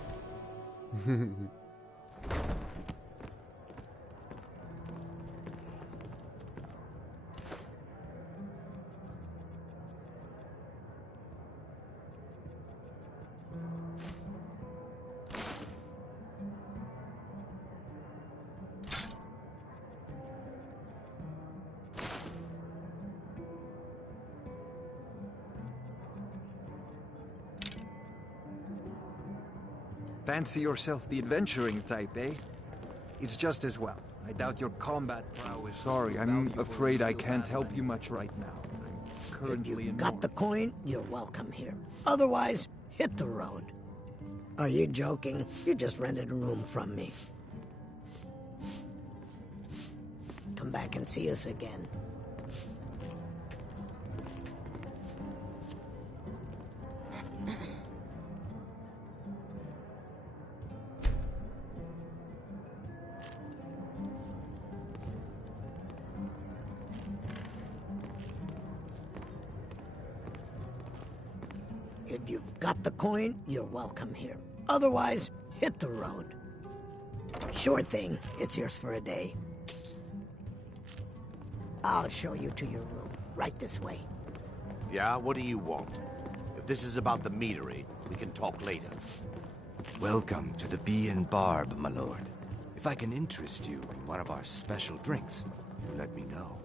Fancy yourself the adventuring type, eh? It's just as well. I doubt your combat prowess. Sorry, I'm afraid I can't help you much right now. I'm currently If you've got the coin, you're welcome here. Otherwise, hit the road. Are you joking? You just rented a room from me. Come back and see us again. If you've got the coin, you're welcome here. Otherwise, hit the road. Sure thing, it's yours for a day. I'll show you to your room, right this way. Yeah, what do you want? If this is about the meadery, we can talk later. Welcome to the Bee and Barb, my lord. If I can interest you in one of our special drinks, you let me know.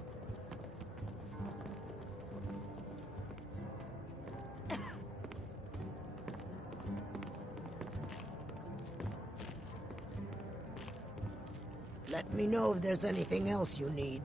Let me know if there's anything else you need.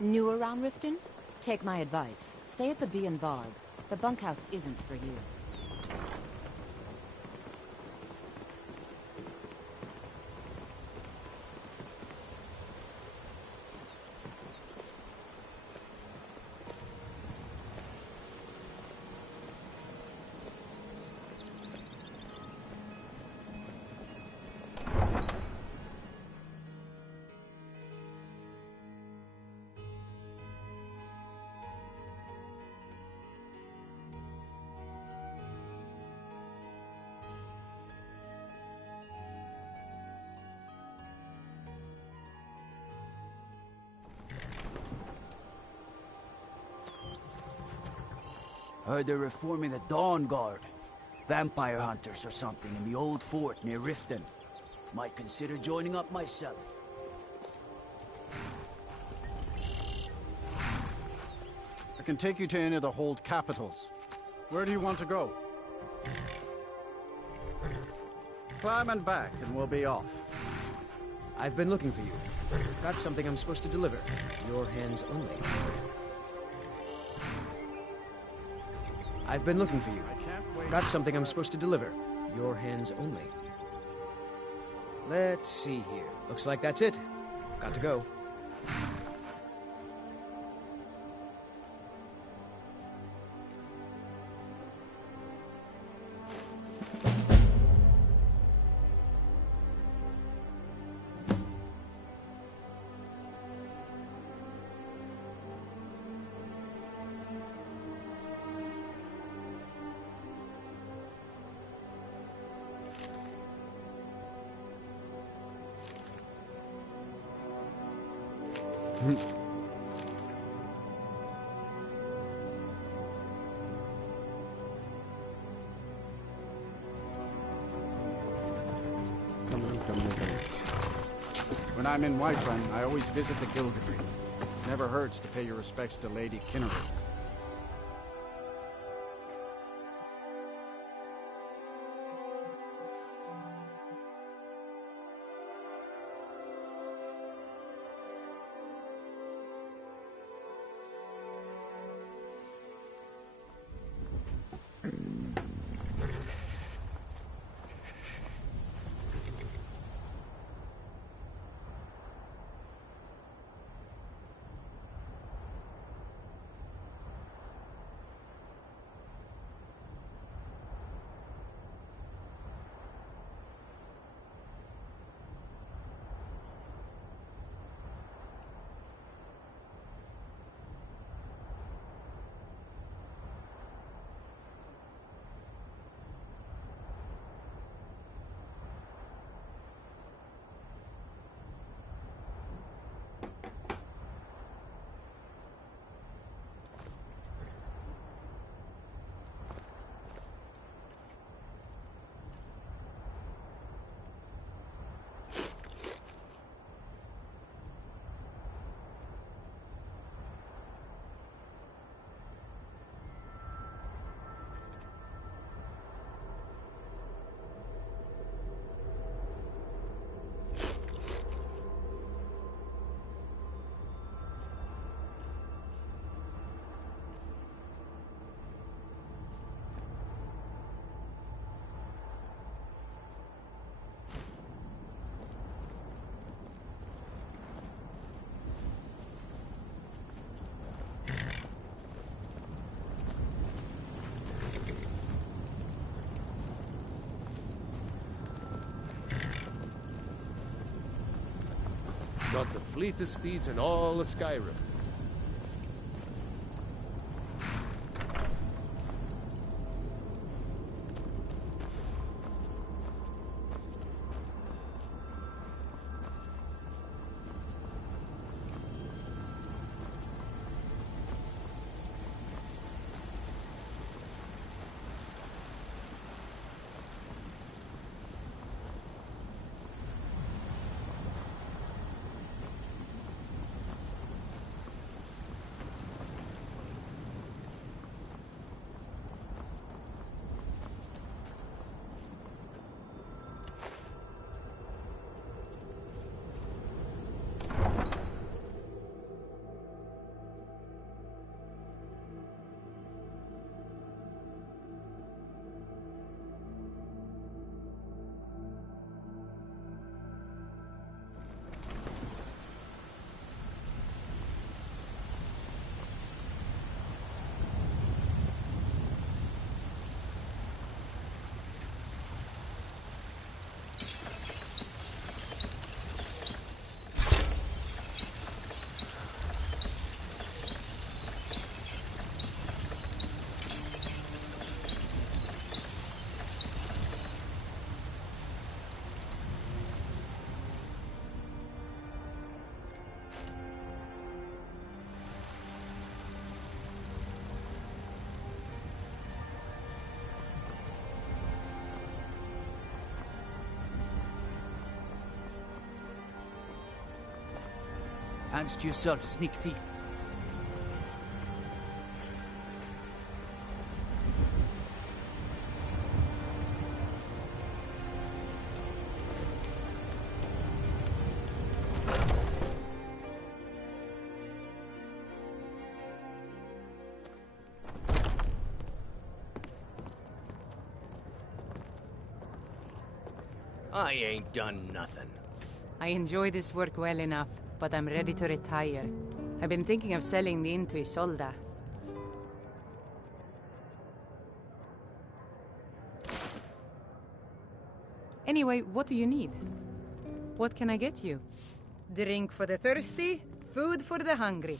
New around Riften? Take my advice. Stay at the Bee and Barb. The bunkhouse isn't for you. Heard they're reforming the Dawn Guard. Vampire hunters or something in the old fort near Riften. Might consider joining up myself. I can take you to any of the hold capitals. Where do you want to go? Climb and back, and we'll be off. I've been looking for you. Got something I'm supposed to deliver. Your hands only. I've been looking for you. Got something I'm supposed to deliver. Your hands only. Let's see here. Looks like that's it. Got to go. When I'm in Whiterun, I always visit the Gilgadry. Never hurts to pay your respects to Lady Kinnery. Got the fleetest steeds in all of Skyirm. Hands to yourself, sneak thief. I ain't done nothing. I enjoy this work well enough, but I'm ready to retire. I've been thinking of selling the inn to Isolda. Anyway, what do you need? What can I get you? Drink for the thirsty, food for the hungry.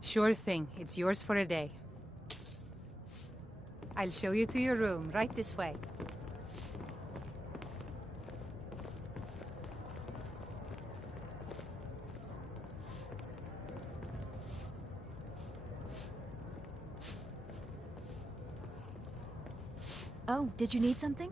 Sure thing. It's yours for a day. I'll show you to your room, right this way. Oh, did you need something?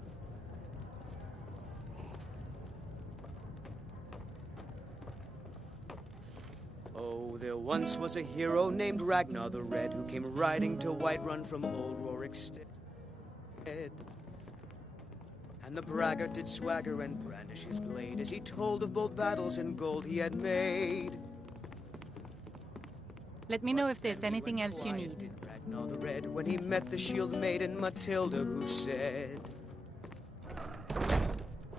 Oh, there once was a hero named Ragnar the Red who came riding to Whiterun from old Rorikstead. And the braggart did swagger and brandish his blade as he told of bold battles and gold he had made. Let me know if there's anything else you need. Ragnar the Red when he met the shield maiden Matilda who said,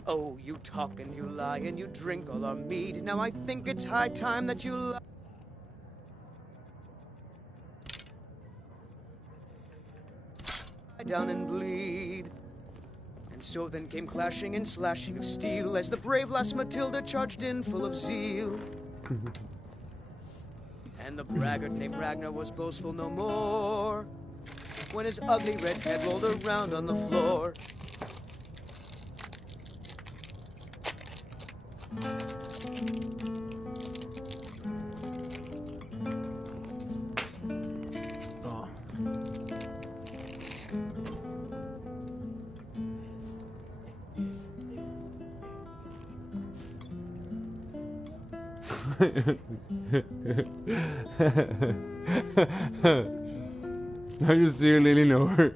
"Oh, you talk and you lie and you drink all our mead. Now I think it's high time that you lie down and bleed." And so then came clashing and slashing of steel as the brave lass Matilda charged in full of zeal. And the braggart named Ragnar was boastful no more when his ugly red head rolled around on the floor. I just see her leaning over.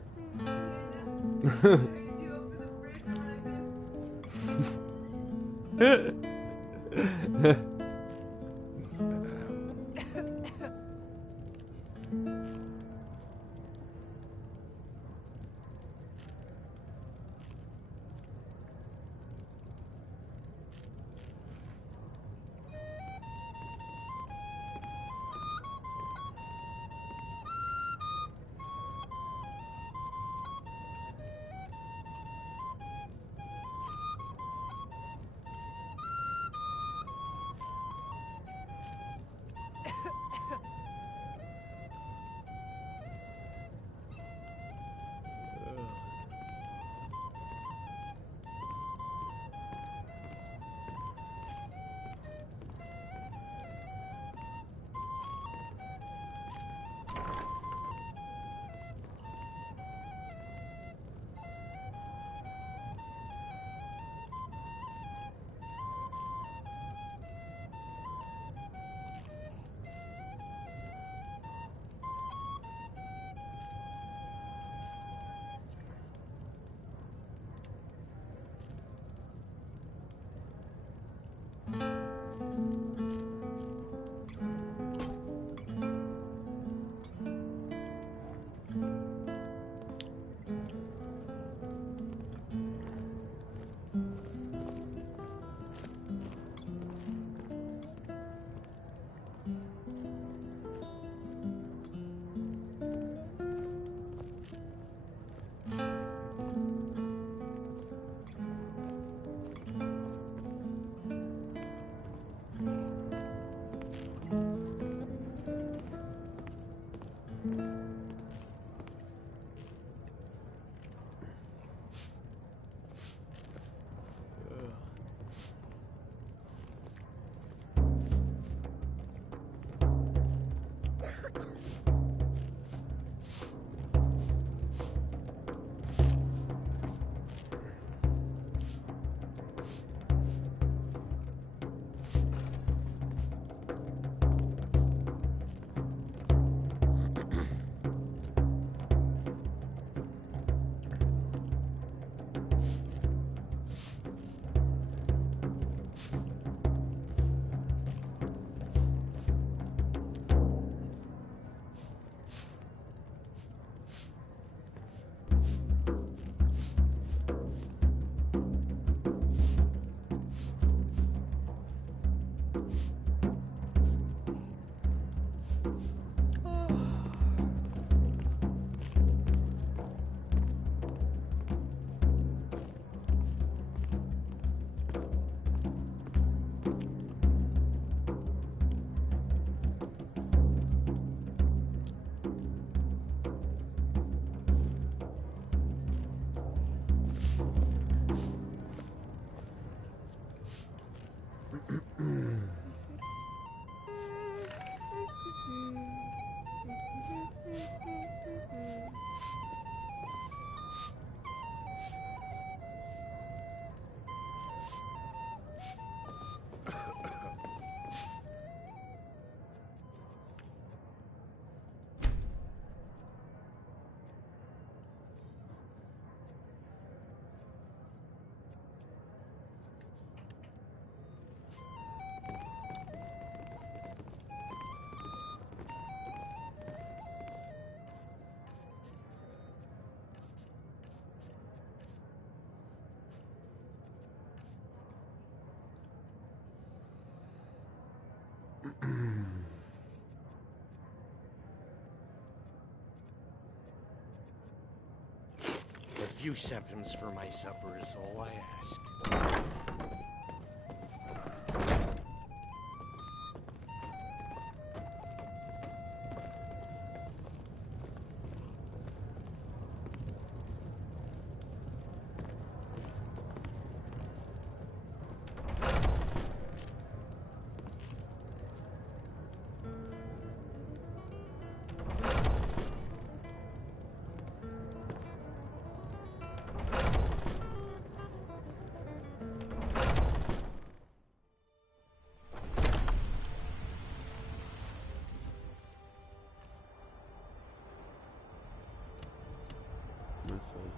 A few septims for my supper is all I ask.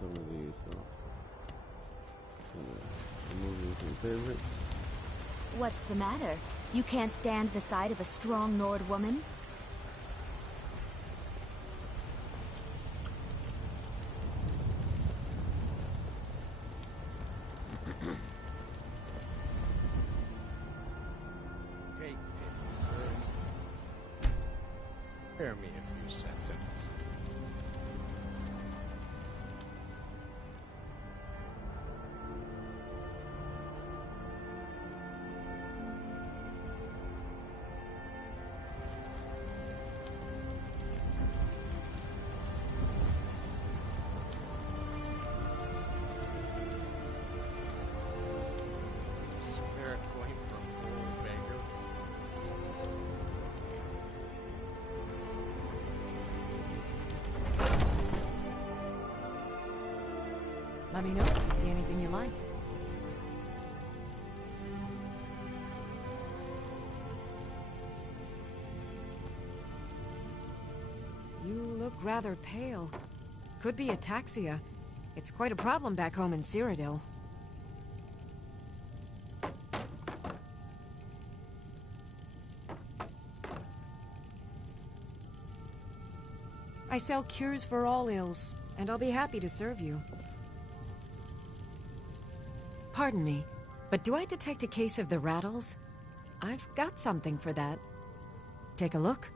Some of these, though. Removing some favorites. What's the matter? You can't stand the sight of a strong Nord woman? Okay, spare me a few septims. Spare a coin for a poor beggar. Let me know if you see anything you like. You look rather pale. Could be ataxia. It's quite a problem back home in Cyrodiil. I sell cures for all ills, and I'll be happy to serve you. Pardon me, but do I detect a case of the rattles? I've got something for that. Take a look.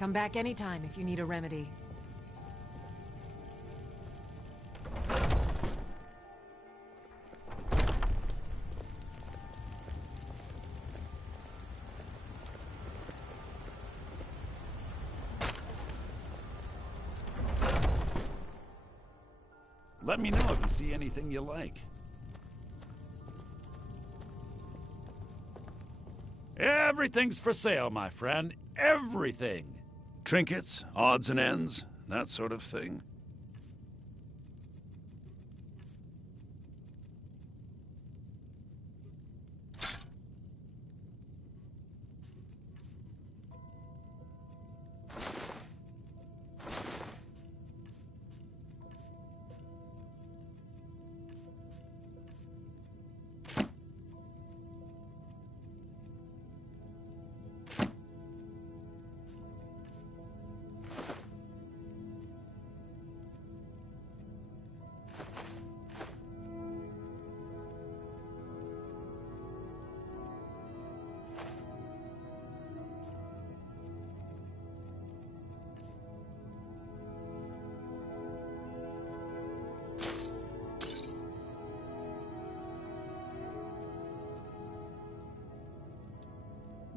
Come back anytime if you need a remedy. Let me know if you see anything you like. Everything's for sale, my friend. Everything. Trinkets, odds and ends, that sort of thing.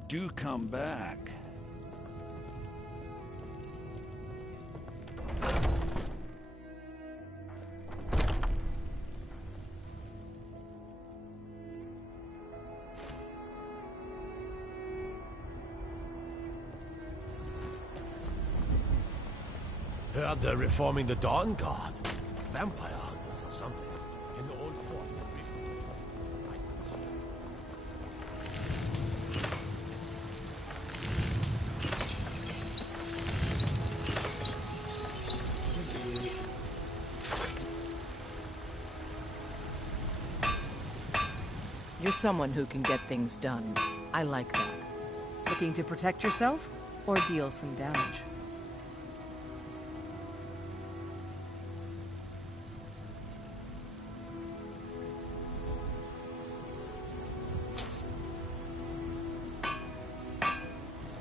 Do come back. Heard they're reforming the Dawn Guard. Vampire hunters or something. In the old fort. You're someone who can get things done. I like that. Looking to protect yourself or deal some damage?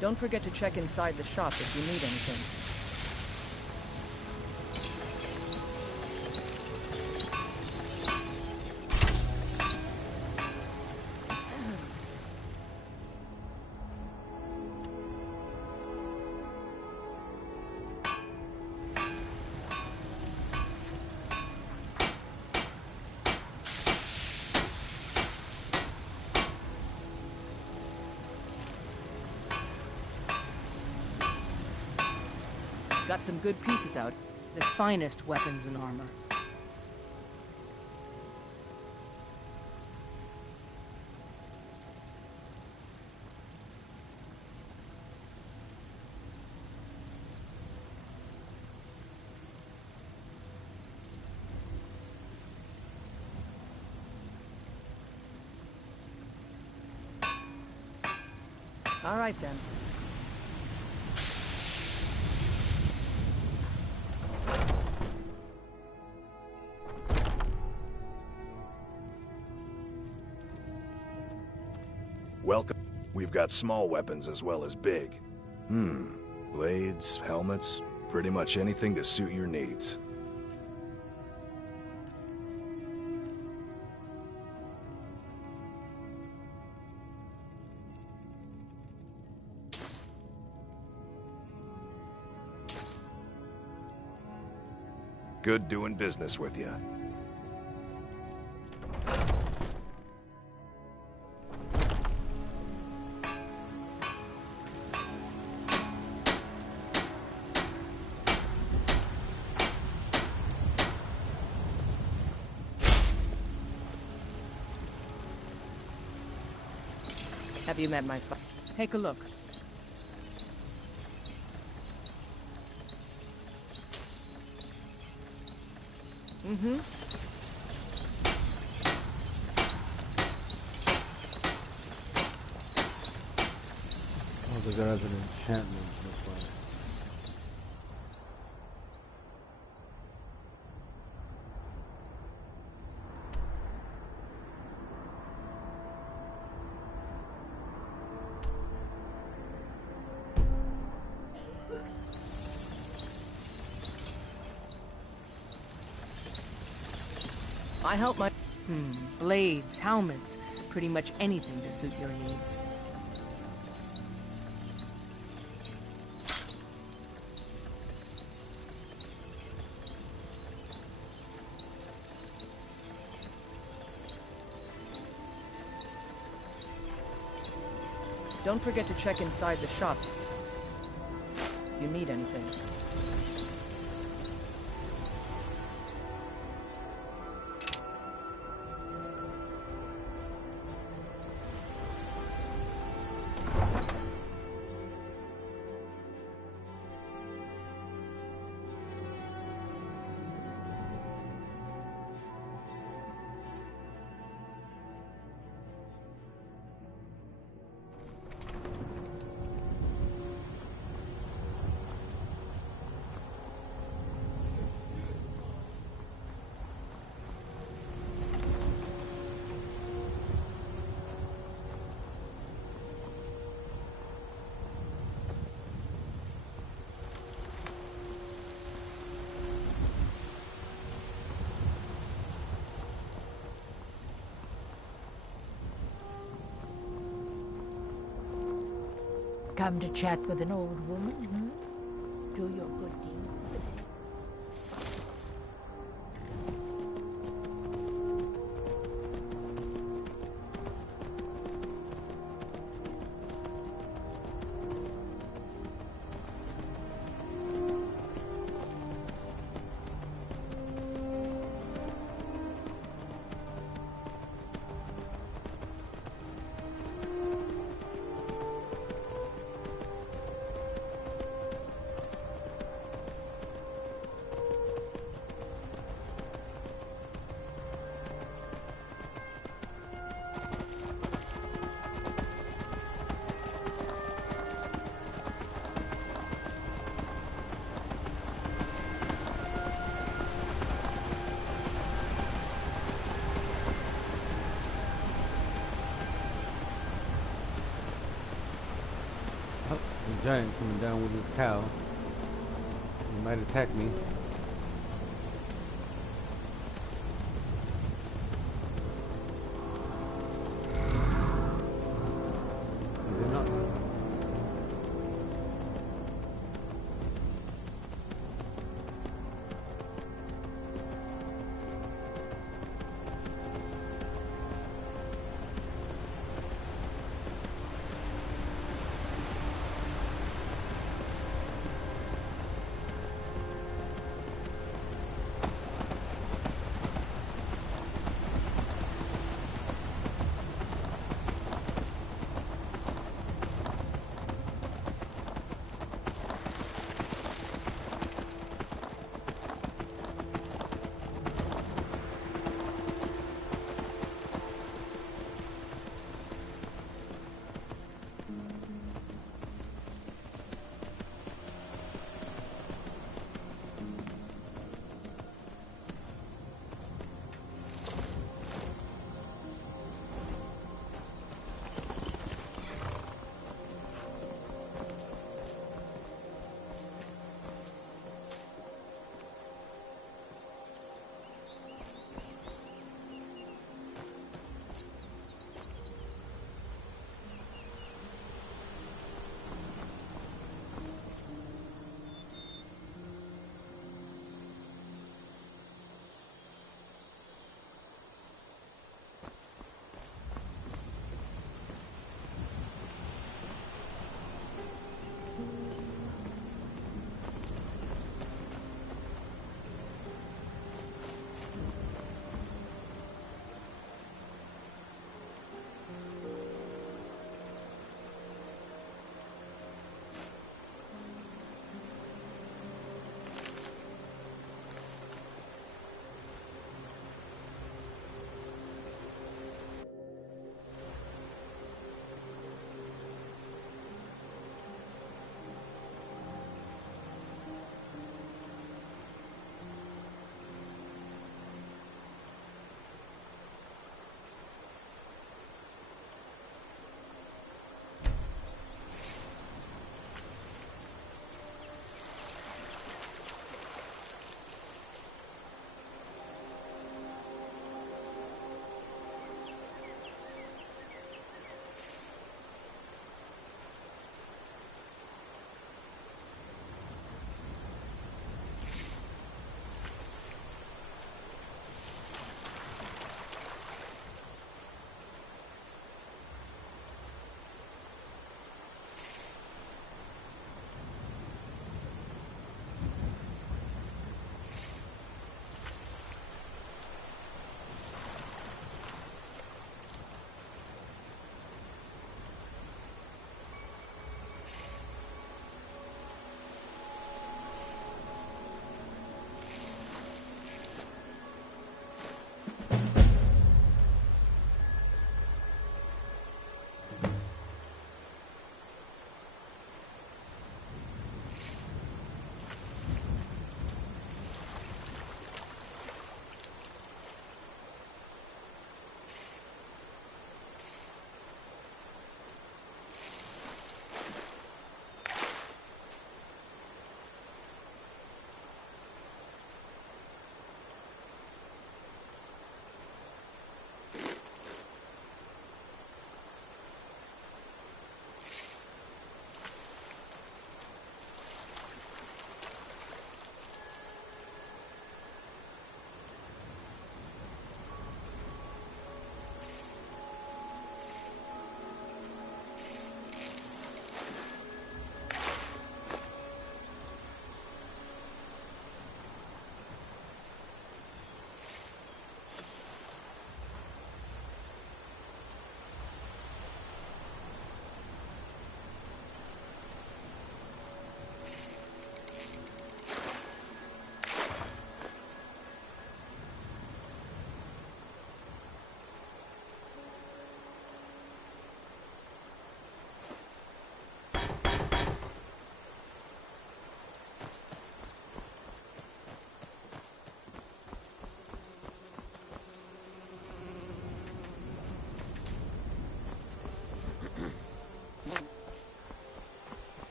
Don't forget to check inside the shop if you need anything. Got some good pieces out. The finest weapons and armor. All right then. Welcome. We've got small weapons as well as big. Blades, helmets, pretty much anything to suit your needs. Good doing business with you. Have you met my Take a look. Mm-hmm. Oh, they got an enchantment this way. I help my... Blades, helmets, pretty much anything to suit your needs. Don't forget to check inside the shop if you need anything. Come to chat with an old woman, hmm? Do your good deed for the day. The giant coming down with his cow. He might attack me. He did not.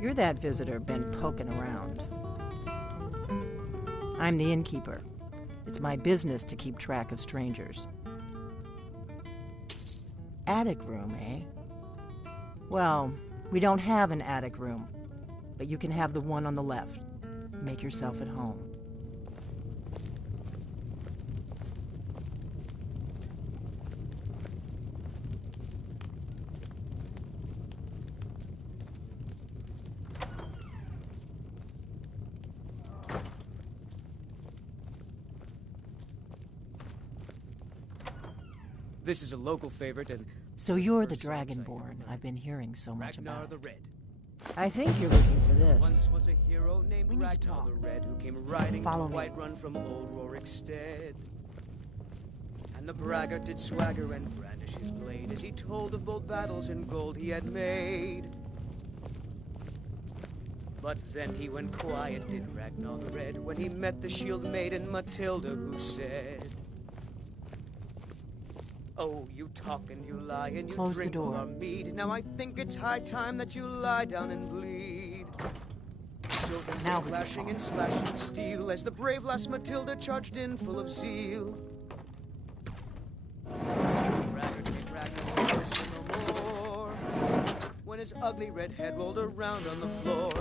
You're that visitor been poking around. I'm the innkeeper. It's my business to keep track of strangers. Attic room, eh? Well, we don't have an attic room, but you can have the one on the left. Make yourself at home. This is a local favorite, and So you're the Dragonborn I've been hearing so much Ragnar about. the Red. I think you're looking for this. Once was a hero named We need to Ragnar talk. the Red, who came riding Follow to me. Whiterun from old Rorikstead. And the braggart did swagger and brandish his blade as he told of bold battles and gold he had made. But then he went quiet, did Ragnar the Red, when he met the shield maiden Matilda, who said, "Oh, you talk and you lie and you Close the drink all door. our mead. Now I think it's high time that you lie down and bleed." So then Now came clashing and slashing of steel as the brave lass Matilda charged in full of zeal. Braggart came Ragnar was no more when his ugly red head rolled around on the floor.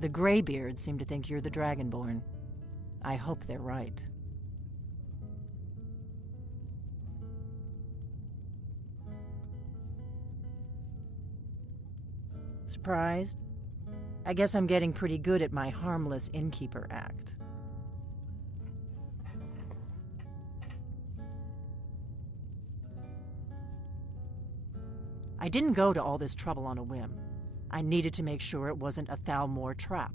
The Greybeards seem to think you're the Dragonborn. I hope they're right. Surprised? I guess I'm getting pretty good at my harmless innkeeper act. I didn't go to all this trouble on a whim. I needed to make sure it wasn't a Thalmor trap.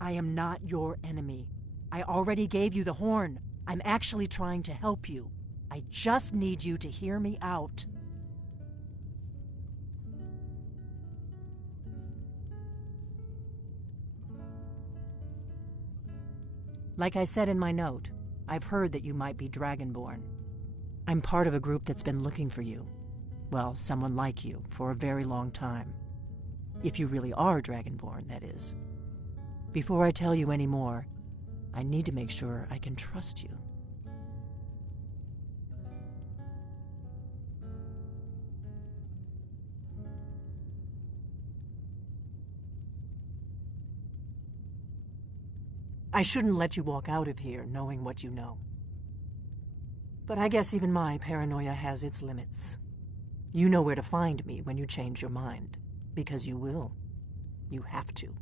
I am not your enemy. I already gave you the horn. I'm actually trying to help you. I just need you to hear me out. Like I said in my note, I've heard that you might be Dragonborn. I'm part of a group that's been looking for you. Well, someone like you, for a very long time. If you really are Dragonborn, that is. Before I tell you any more, I need to make sure I can trust you. I shouldn't let you walk out of here knowing what you know. But I guess even my paranoia has its limits. You know where to find me when you change your mind. Because you will. You have to.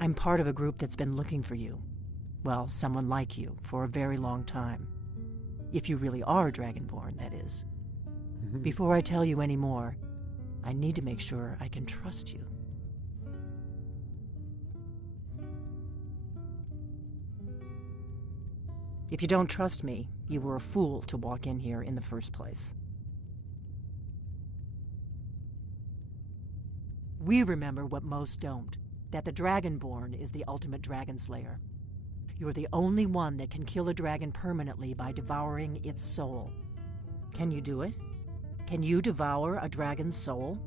I'm part of a group that's been looking for you. Well, someone like you, for a very long time. If you really are Dragonborn, that is. Before I tell you any more, I need to make sure I can trust you. If you don't trust me, you were a fool to walk in here in the first place. We remember what most don't, that the Dragonborn is the ultimate dragon slayer. You're the only one that can kill a dragon permanently by devouring its soul. Can you do it? Can you devour a dragon's soul?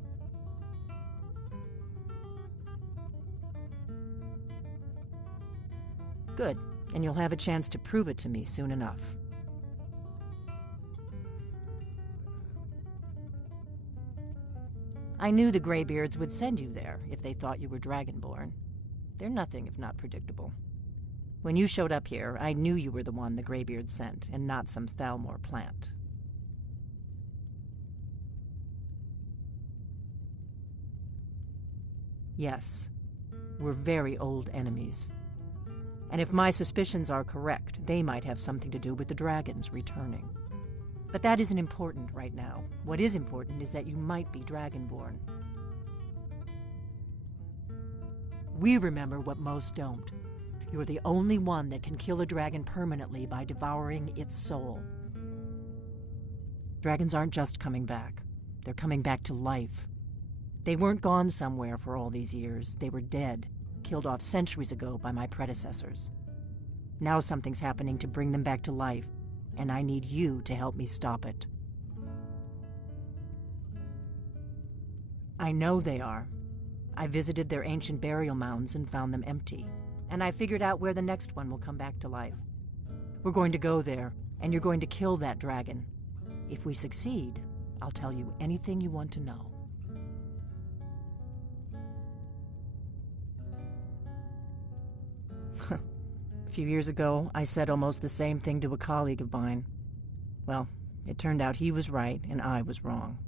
Good, and you'll have a chance to prove it to me soon enough. I knew the Greybeards would send you there if they thought you were Dragonborn. They're nothing if not predictable. When you showed up here, I knew you were the one the Greybeards sent, and not some Thalmor plant. Yes, we're very old enemies. And if my suspicions are correct, they might have something to do with the dragons returning. But that isn't important right now. What is important is that you might be Dragonborn. We remember what most don't. You're the only one that can kill a dragon permanently by devouring its soul. Dragons aren't just coming back. They're coming back to life. They weren't gone somewhere for all these years. They were dead, killed off centuries ago by my predecessors. Now something's happening to bring them back to life, and I need you to help me stop it. I know they are. I visited their ancient burial mounds and found them empty, and I figured out where the next one will come back to life. We're going to go there, and you're going to kill that dragon. If we succeed, I'll tell you anything you want to know. A few years ago, I said almost the same thing to a colleague of mine. Well, it turned out he was right and I was wrong.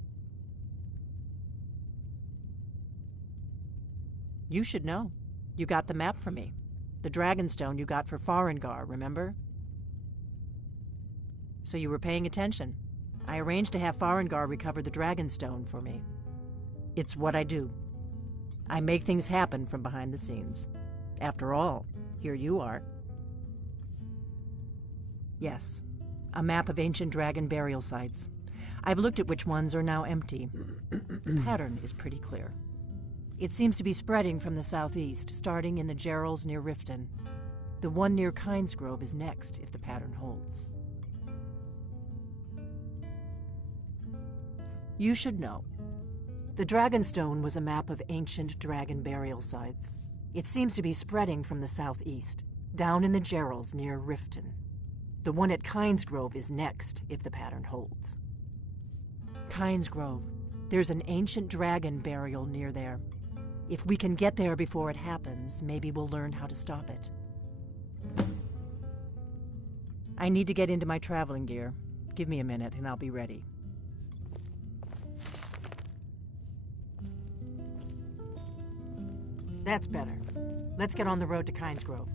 You should know. You got the map for me. The Dragonstone you got for Farengar, remember? So you were paying attention. I arranged to have Farengar recover the Dragonstone for me. It's what I do. I make things happen from behind the scenes. After all, here you are. Yes, a map of ancient dragon burial sites. I've looked at which ones are now empty. The pattern is pretty clear. It seems to be spreading from the southeast, starting in the Gerals near Riften. The one near Kynesgrove is next, if the pattern holds. You should know. The Dragonstone was a map of ancient dragon burial sites. It seems to be spreading from the southeast, down in the Gerals near Riften. The one at Kynesgrove is next, if the pattern holds. Kynesgrove. There's an ancient dragon burial near there. If we can get there before it happens, maybe we'll learn how to stop it. I need to get into my traveling gear. Give me a minute and I'll be ready. That's better. Let's get on the road to Kynesgrove.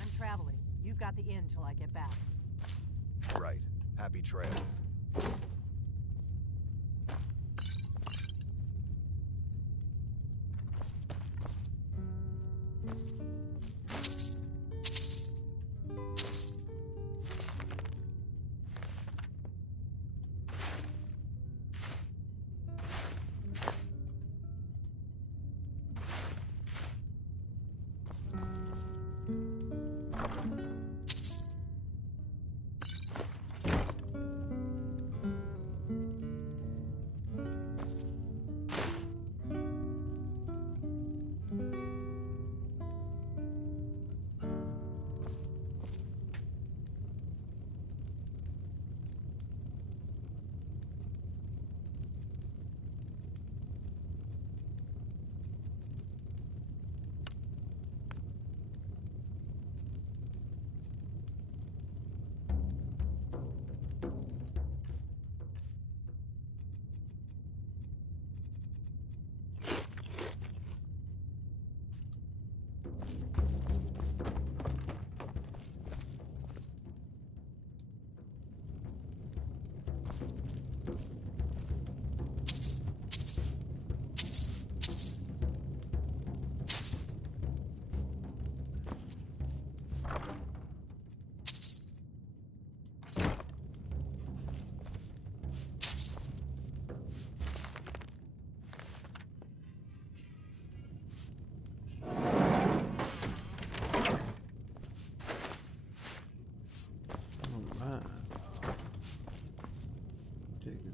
I'm traveling. You've got the inn till I get back. Right. Happy trail.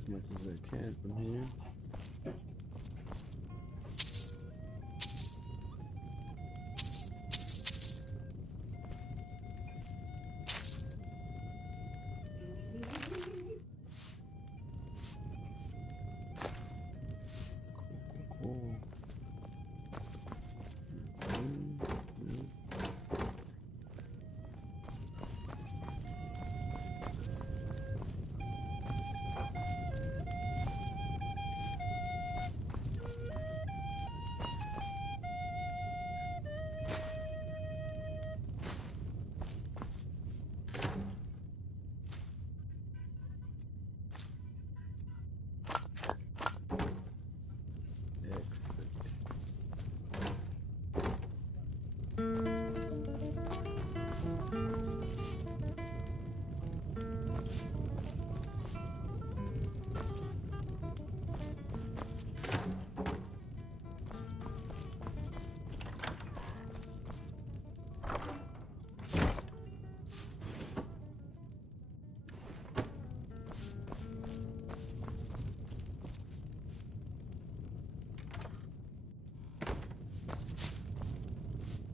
As much as I can from here. Cool.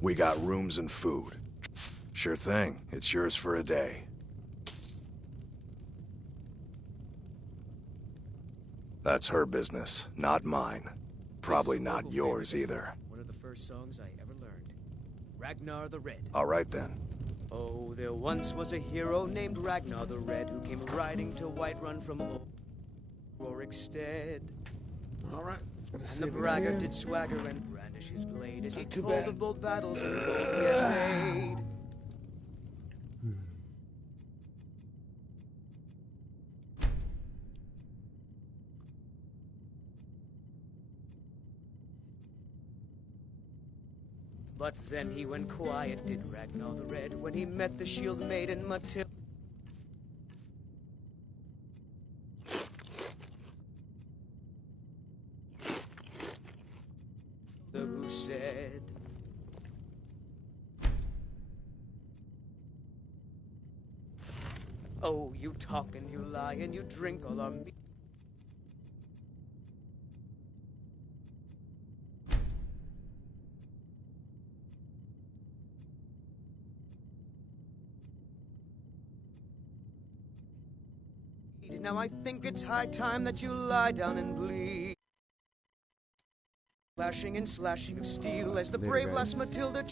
We got rooms and food. Sure thing. It's yours for a day. That's her business, not mine. Probably not yours either. One of the first songs I ever learned. Ragnar the Red. All right then. Oh, there once was a hero named Ragnar the Red who came riding to Whiterun from Rorikstead. All right. And the braggart did swagger and brandish his blade as he told of bold battles and gold he had made. But then he went quiet, did Ragnar the Red, when he met the shield maiden Matilda. Who said, "Oh, you talk and you lie and you drink all our meat." Now I think it's high time that you lie down and bleed. Flashing and slashing of steel as the brave lass Matilda